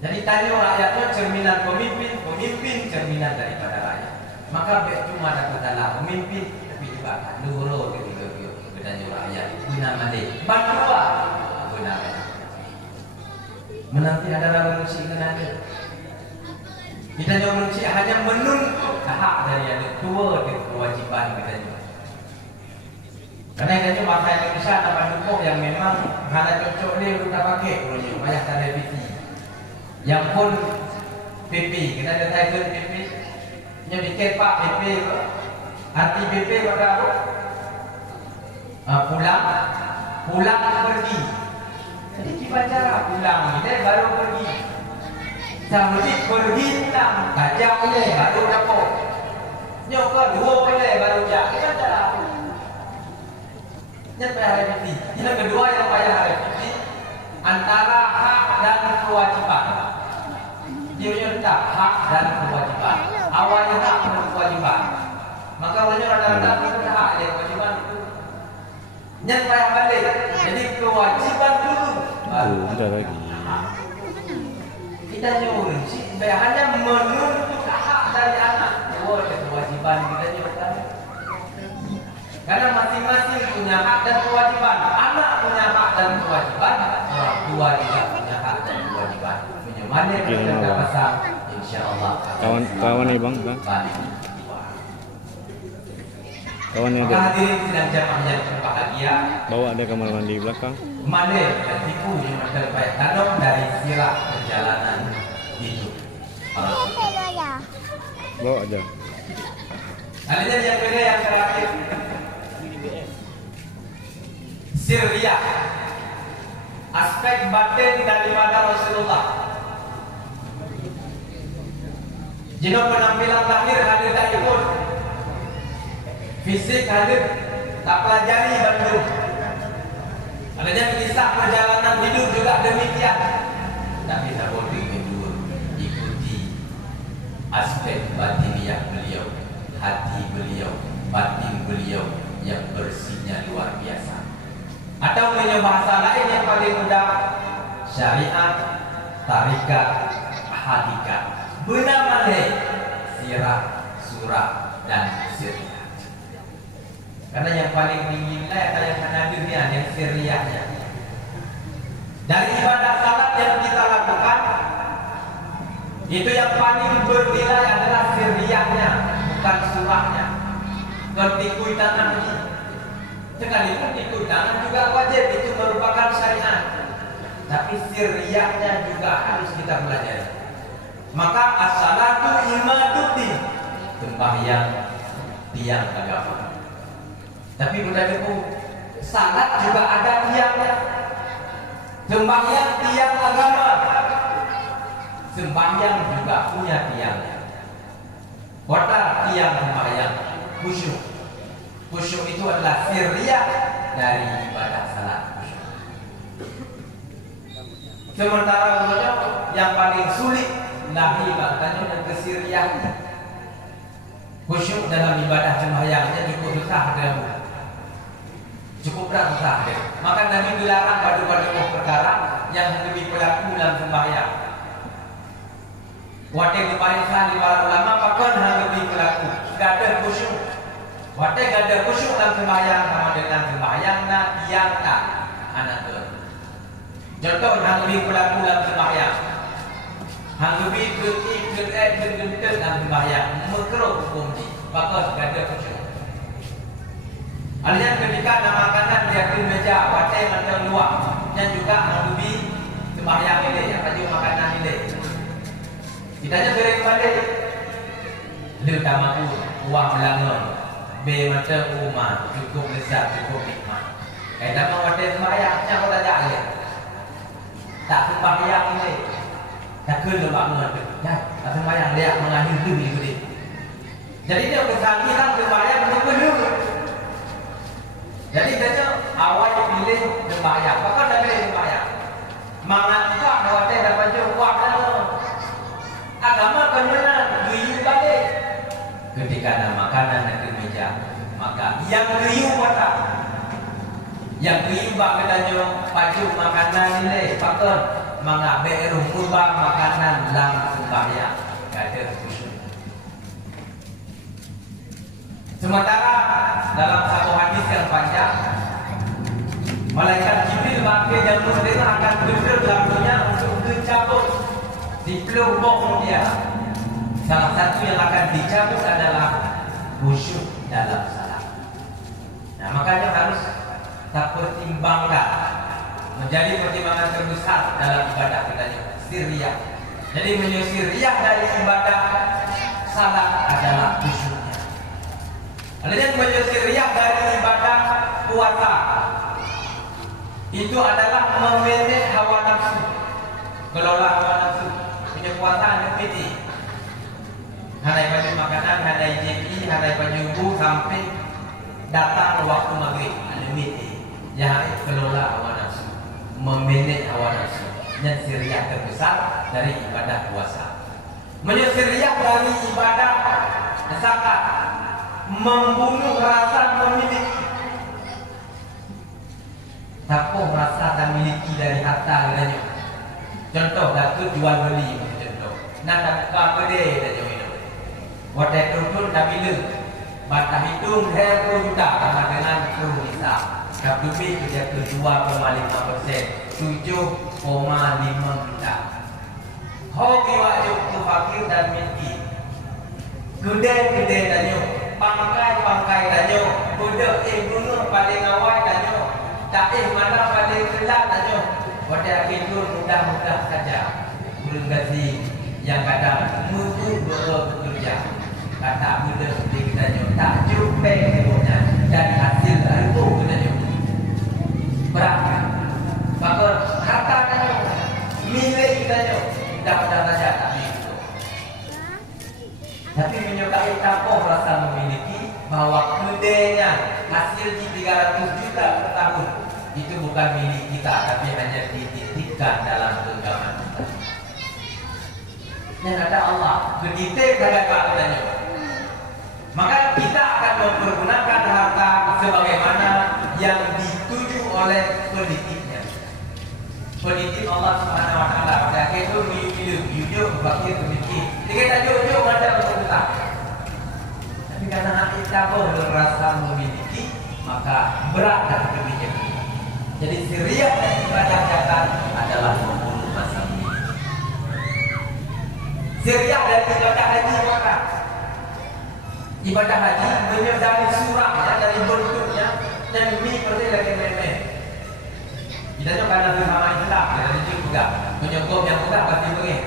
Jadi tanya rakyatnya cerminan pemimpin, pemimpin cerminan daripada rakyat. Maka cuma ada katalah pemimpin, tapi juga akan luhur ketika bertanya rakyat. Guna mandi, bandua guna mandi. Menanti adalah manusia kenal. Kita juga manusia hanya menuntut hak dari yang tua dan kewajiban kita juga. Karena kita bahasa Indonesia ada pendukung yang memang ada cocok dia kita pakai punya banyak televisi. Yang pun PP kita ada title PP. Nya dikit Pak PP Arti BP pada apa? Pulang pergi. Jadi kita cara pulang ini baru pergi. Sampai pergi pulang, kajak ini baru dapat. Nyokor dua ini baru jak. Kita cara. Yang payah repeti. Yang kedua yang payah repeti antara hak dan kewajiban. Dia letak hak dan kewajiban. Awalnya hak dan kewajiban. Maka awalnya rata-rata kita hak dan kewajiban itu. Yang payah balik. Jadi kewajiban dulu. Ada lagi. Kita nyuruh hanya menuntut hak dari anak. Oh, ada kewajiban kita nyuruh. Karena masing-masing punya hak dan kewajiban. Anak punya hak dan kewajiban. Orang tua juga punya hak dan kewajiban. Punya mana kita akan pasang? InsyaAllah. Kawan ni bang. Kawan ni Maka ada. hadirin sedang jamaah yang berbahagia. Bawa dia kamar mandi belakang. Mana dan tipu yang terbaik tanam dari sirah perjalanan hidup. Bawa aja. Kemudian yang kedua yang terakhir, sirriyah, aspek batin daripada Rasulullah. Jika penampilan lahir hadir tak ikut, fisik hadir tak pelajari Bandung. Adanya kisah perjalanan hidup juga demikian. Tapi tak boleh mundur, ikuti aspek batiniah beliau, hati beliau, batin beliau yang bersihnya luar biasa. Atau punya bahasa lain yang paling mudah, syariat, tarikat, hakikat. Benar mana? Sirah, surah, dan sirriyah. Karena yang paling dinilai atau yang hadir ni yang sirriyahnya. Dari ibadah salat yang kita lakukan, itu yang paling bernilai adalah sirriyahnya, bukan surahnya. Kalau tikui tangan ini, sekalipun tikui tangan juga wajib, itu merupakan syariat. Tapi sirriyahnya juga harus kita pelajari. Maka as-salatu imaduddin, sembahyang tiang agama. Tapi bukan itu, salat juga ada tiangnya. Sembahyang tiang agama. Sembahyang juga punya tiangnya. Kota tiang sembahyang khusyuk. Khusyuk itu adalah sirriyah dari ibadah salat khusyuk. Sementara yang paling sulit lahir makanya yang kesirriyah. Khusyuk dalam ibadah sembahyangnya cukup susah dia. Cukup berat susah dia. Maka Nabi dilarang pada perkara yang lebih berlaku dalam sembahyang. Waktu dibarisan di para ulama pakon yang lebih berlaku. Tidak ada khusyuk. Waktu tidak ada khusyuk dalam sembahyang sama dengan sembahyang nak yang tak anak tu. Contoh yang lebih berlaku dalam sembahyang. Yang lebih bergentek dalam sembahyang. Makruh hukum ni. Pakon tidak ada khusyuk. Artinya ketika ada makanan di atas meja, wadah macam luar, dan juga lebih sembahyang ini, yang tadi makanan ini. Kita aja sering balik. Dia tak mampu uang belangon, B macam rumah, cukup lezat, cukup nikmat. Tak mau wadah sembahyang, siapa tak jalan? Tak sembahyang ini, tak kena bangun tu. Tak sembahyang dia mengakhir tu begitu. Jadi dia kesalahan sembahyang betul. Jadi dia awal pilih sembahyang, bahkan dah pilih sembahyang. Mengangkat wadah dapat jawab dah. Agama kena riuh balik. Ketika ada makanan di meja, maka yang riuh wadah, yang riuh bak katanya pajuk makanan ini, bahkan mengambil rumah makanan dalam sembahyang, ada khusyuk. Sementara dalam satu hadis yang panjang, malaikat Jibril bangkit dan muslim akan duduk dalamnya untuk dicabut di pelubuk dia. Salah satu yang akan dicabut adalah khusyuk dalam salat. Nah, makanya harus tak pertimbangkan, menjadi pertimbangan terbesar dalam ibadah kita sirriyah. Jadi menyusirriyah dari ibadah salat adalah khusyuknya. Adanya menyelesaikan riak dari ibadah puasa itu adalah memanage hawa nafsu, kelola hawa nafsu. Punya puasa ada peti, handai baju makanan, handai jepi, handai baju bu sampai datang waktu maghrib ada peti. Yang kelola hawa nafsu, memanage hawa nafsu. Dan riak terbesar dari ibadah puasa. Menyelesaikan riak dari ibadah zakat, membunuh rasa memiliki. Siapa rasa dan miliki dari harta katanya. Contoh datuk jual beli contoh. Nak buka kedai katanya itu. Waktu itu dah bila batah hitung 20 juta sama dengan 10 juta. Kap duit kerja ke 2,5%, 7,5 juta. Hobi wajib tu fakir dan miskin. Kedai-kedai tanya, pangkai-pangkai tanya, budak bunuh paling awal tanya, tak mana paling gelap tanya. Pada akhir itu mudah-mudah saja. Belum kasih yang kadang mutu bekerja. Kata budak seperti tanya, tak jumpa kemudian dari hasil itu tanya. Berapa? Maka harta tanya, milik tanya, dah saja tak itu. Tapi menyukai tapoh rasa memiliki bahwa kedainya hasil di 300 juta per tahun itu bukan milik kita, tapi hanya dititipkan dalam genggaman kita. Yang ada Allah berditik pada katanya. Maka kita akan mempergunakan harta sebagaimana yang dituju oleh pendidiknya. Pendidik Allah Subhanahu Wa Taala pada akhir itu jujur fakir miskin. Kita jujur ada berhutang. Tapi karena hati kita berasa memiliki, maka berat dan kebijakan. Jadi riak dan ibadah zakat adalah membunuh masa ini. Riak dari ibadah haji maka ibadah haji benar dari surahnya, dari bentuknya, dan ini seperti lagi meme. Kita juga karena bersama Islam, dari juga menyokong yang mudah pasti begini.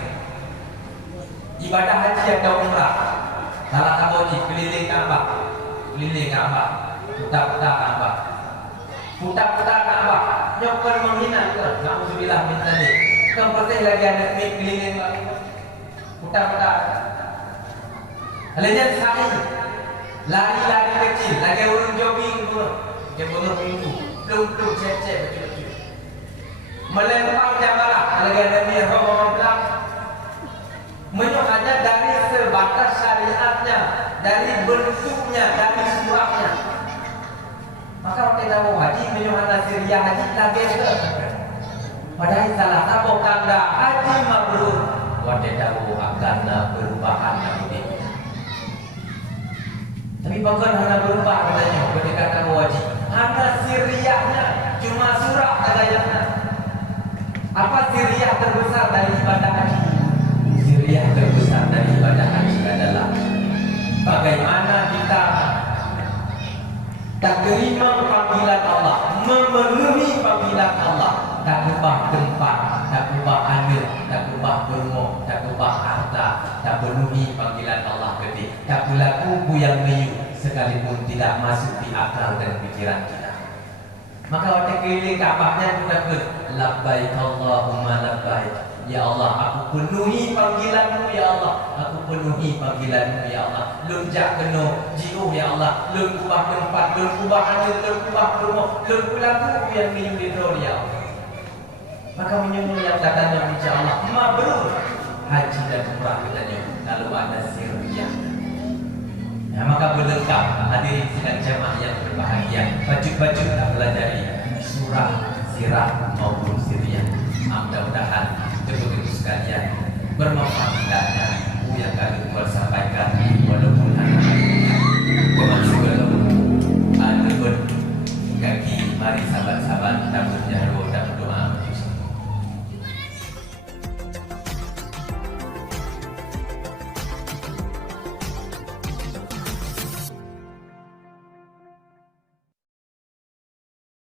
Ibadah haji atau umrah, salah satu keliling Ka'bah, putar-putar Ka'bah, putar-putar Ka'bah, nyokong menghina ke, na'udzubillah min dzalik. Seperti lagi ada keliling putar-putar. Lainnya sa'i, lari-lari kecil, lagi orang jogging pun, dia bunuh minggu, peluk-peluk, cek-cek, betul-betul. Melempar jamalah, lagi ada mirhab orang belakang. Menyuhanya dari sebatas syariatnya, dari bentuknya, dari surahnya. Maka waktu tahu haji menyuhana siriyah haji lagi ke. Padahal salah satu tanda haji mabrur. Waktu tahu akan perubahan nabi. Tapi bukan hanya berubah katanya ketika tahu haji. Hanya siriyahnya, cuma surah katanya. Apa siriyah terbesar dari ibadah haji? Siriyah terbesar dari ibadah haji adalah bagaimana kita tak terima panggilan Allah, memenuhi panggilan Allah, tak ubah tempat, tak ubah anda, tak ubah berumur, tak ubah harta, tak penuhi panggilan Allah gede, tak berlaku buyang liu sekalipun tidak masuk di akal dan pikiran kita. Maka waktu keliling Ka'bahnya kita ke labbaik Allahumma labbaik. Ya Allah, aku penuhi panggilanmu ya Allah. Aku penuhi panggilanmu ya Allah. Lunjak kena jiu ya Allah. Lun ubah tempat, lun ubah anda, lun ubah rumah, lun berlaku yang minum ya Allah. Maka menyuruh yang katanya insya Allah mabrur haji dan umrah katanya kalau ada sirriyah. Ya, maka berlengkap hadirin sidang jamaah yang berbahagia. Baju-baju tak pelajari surah sirah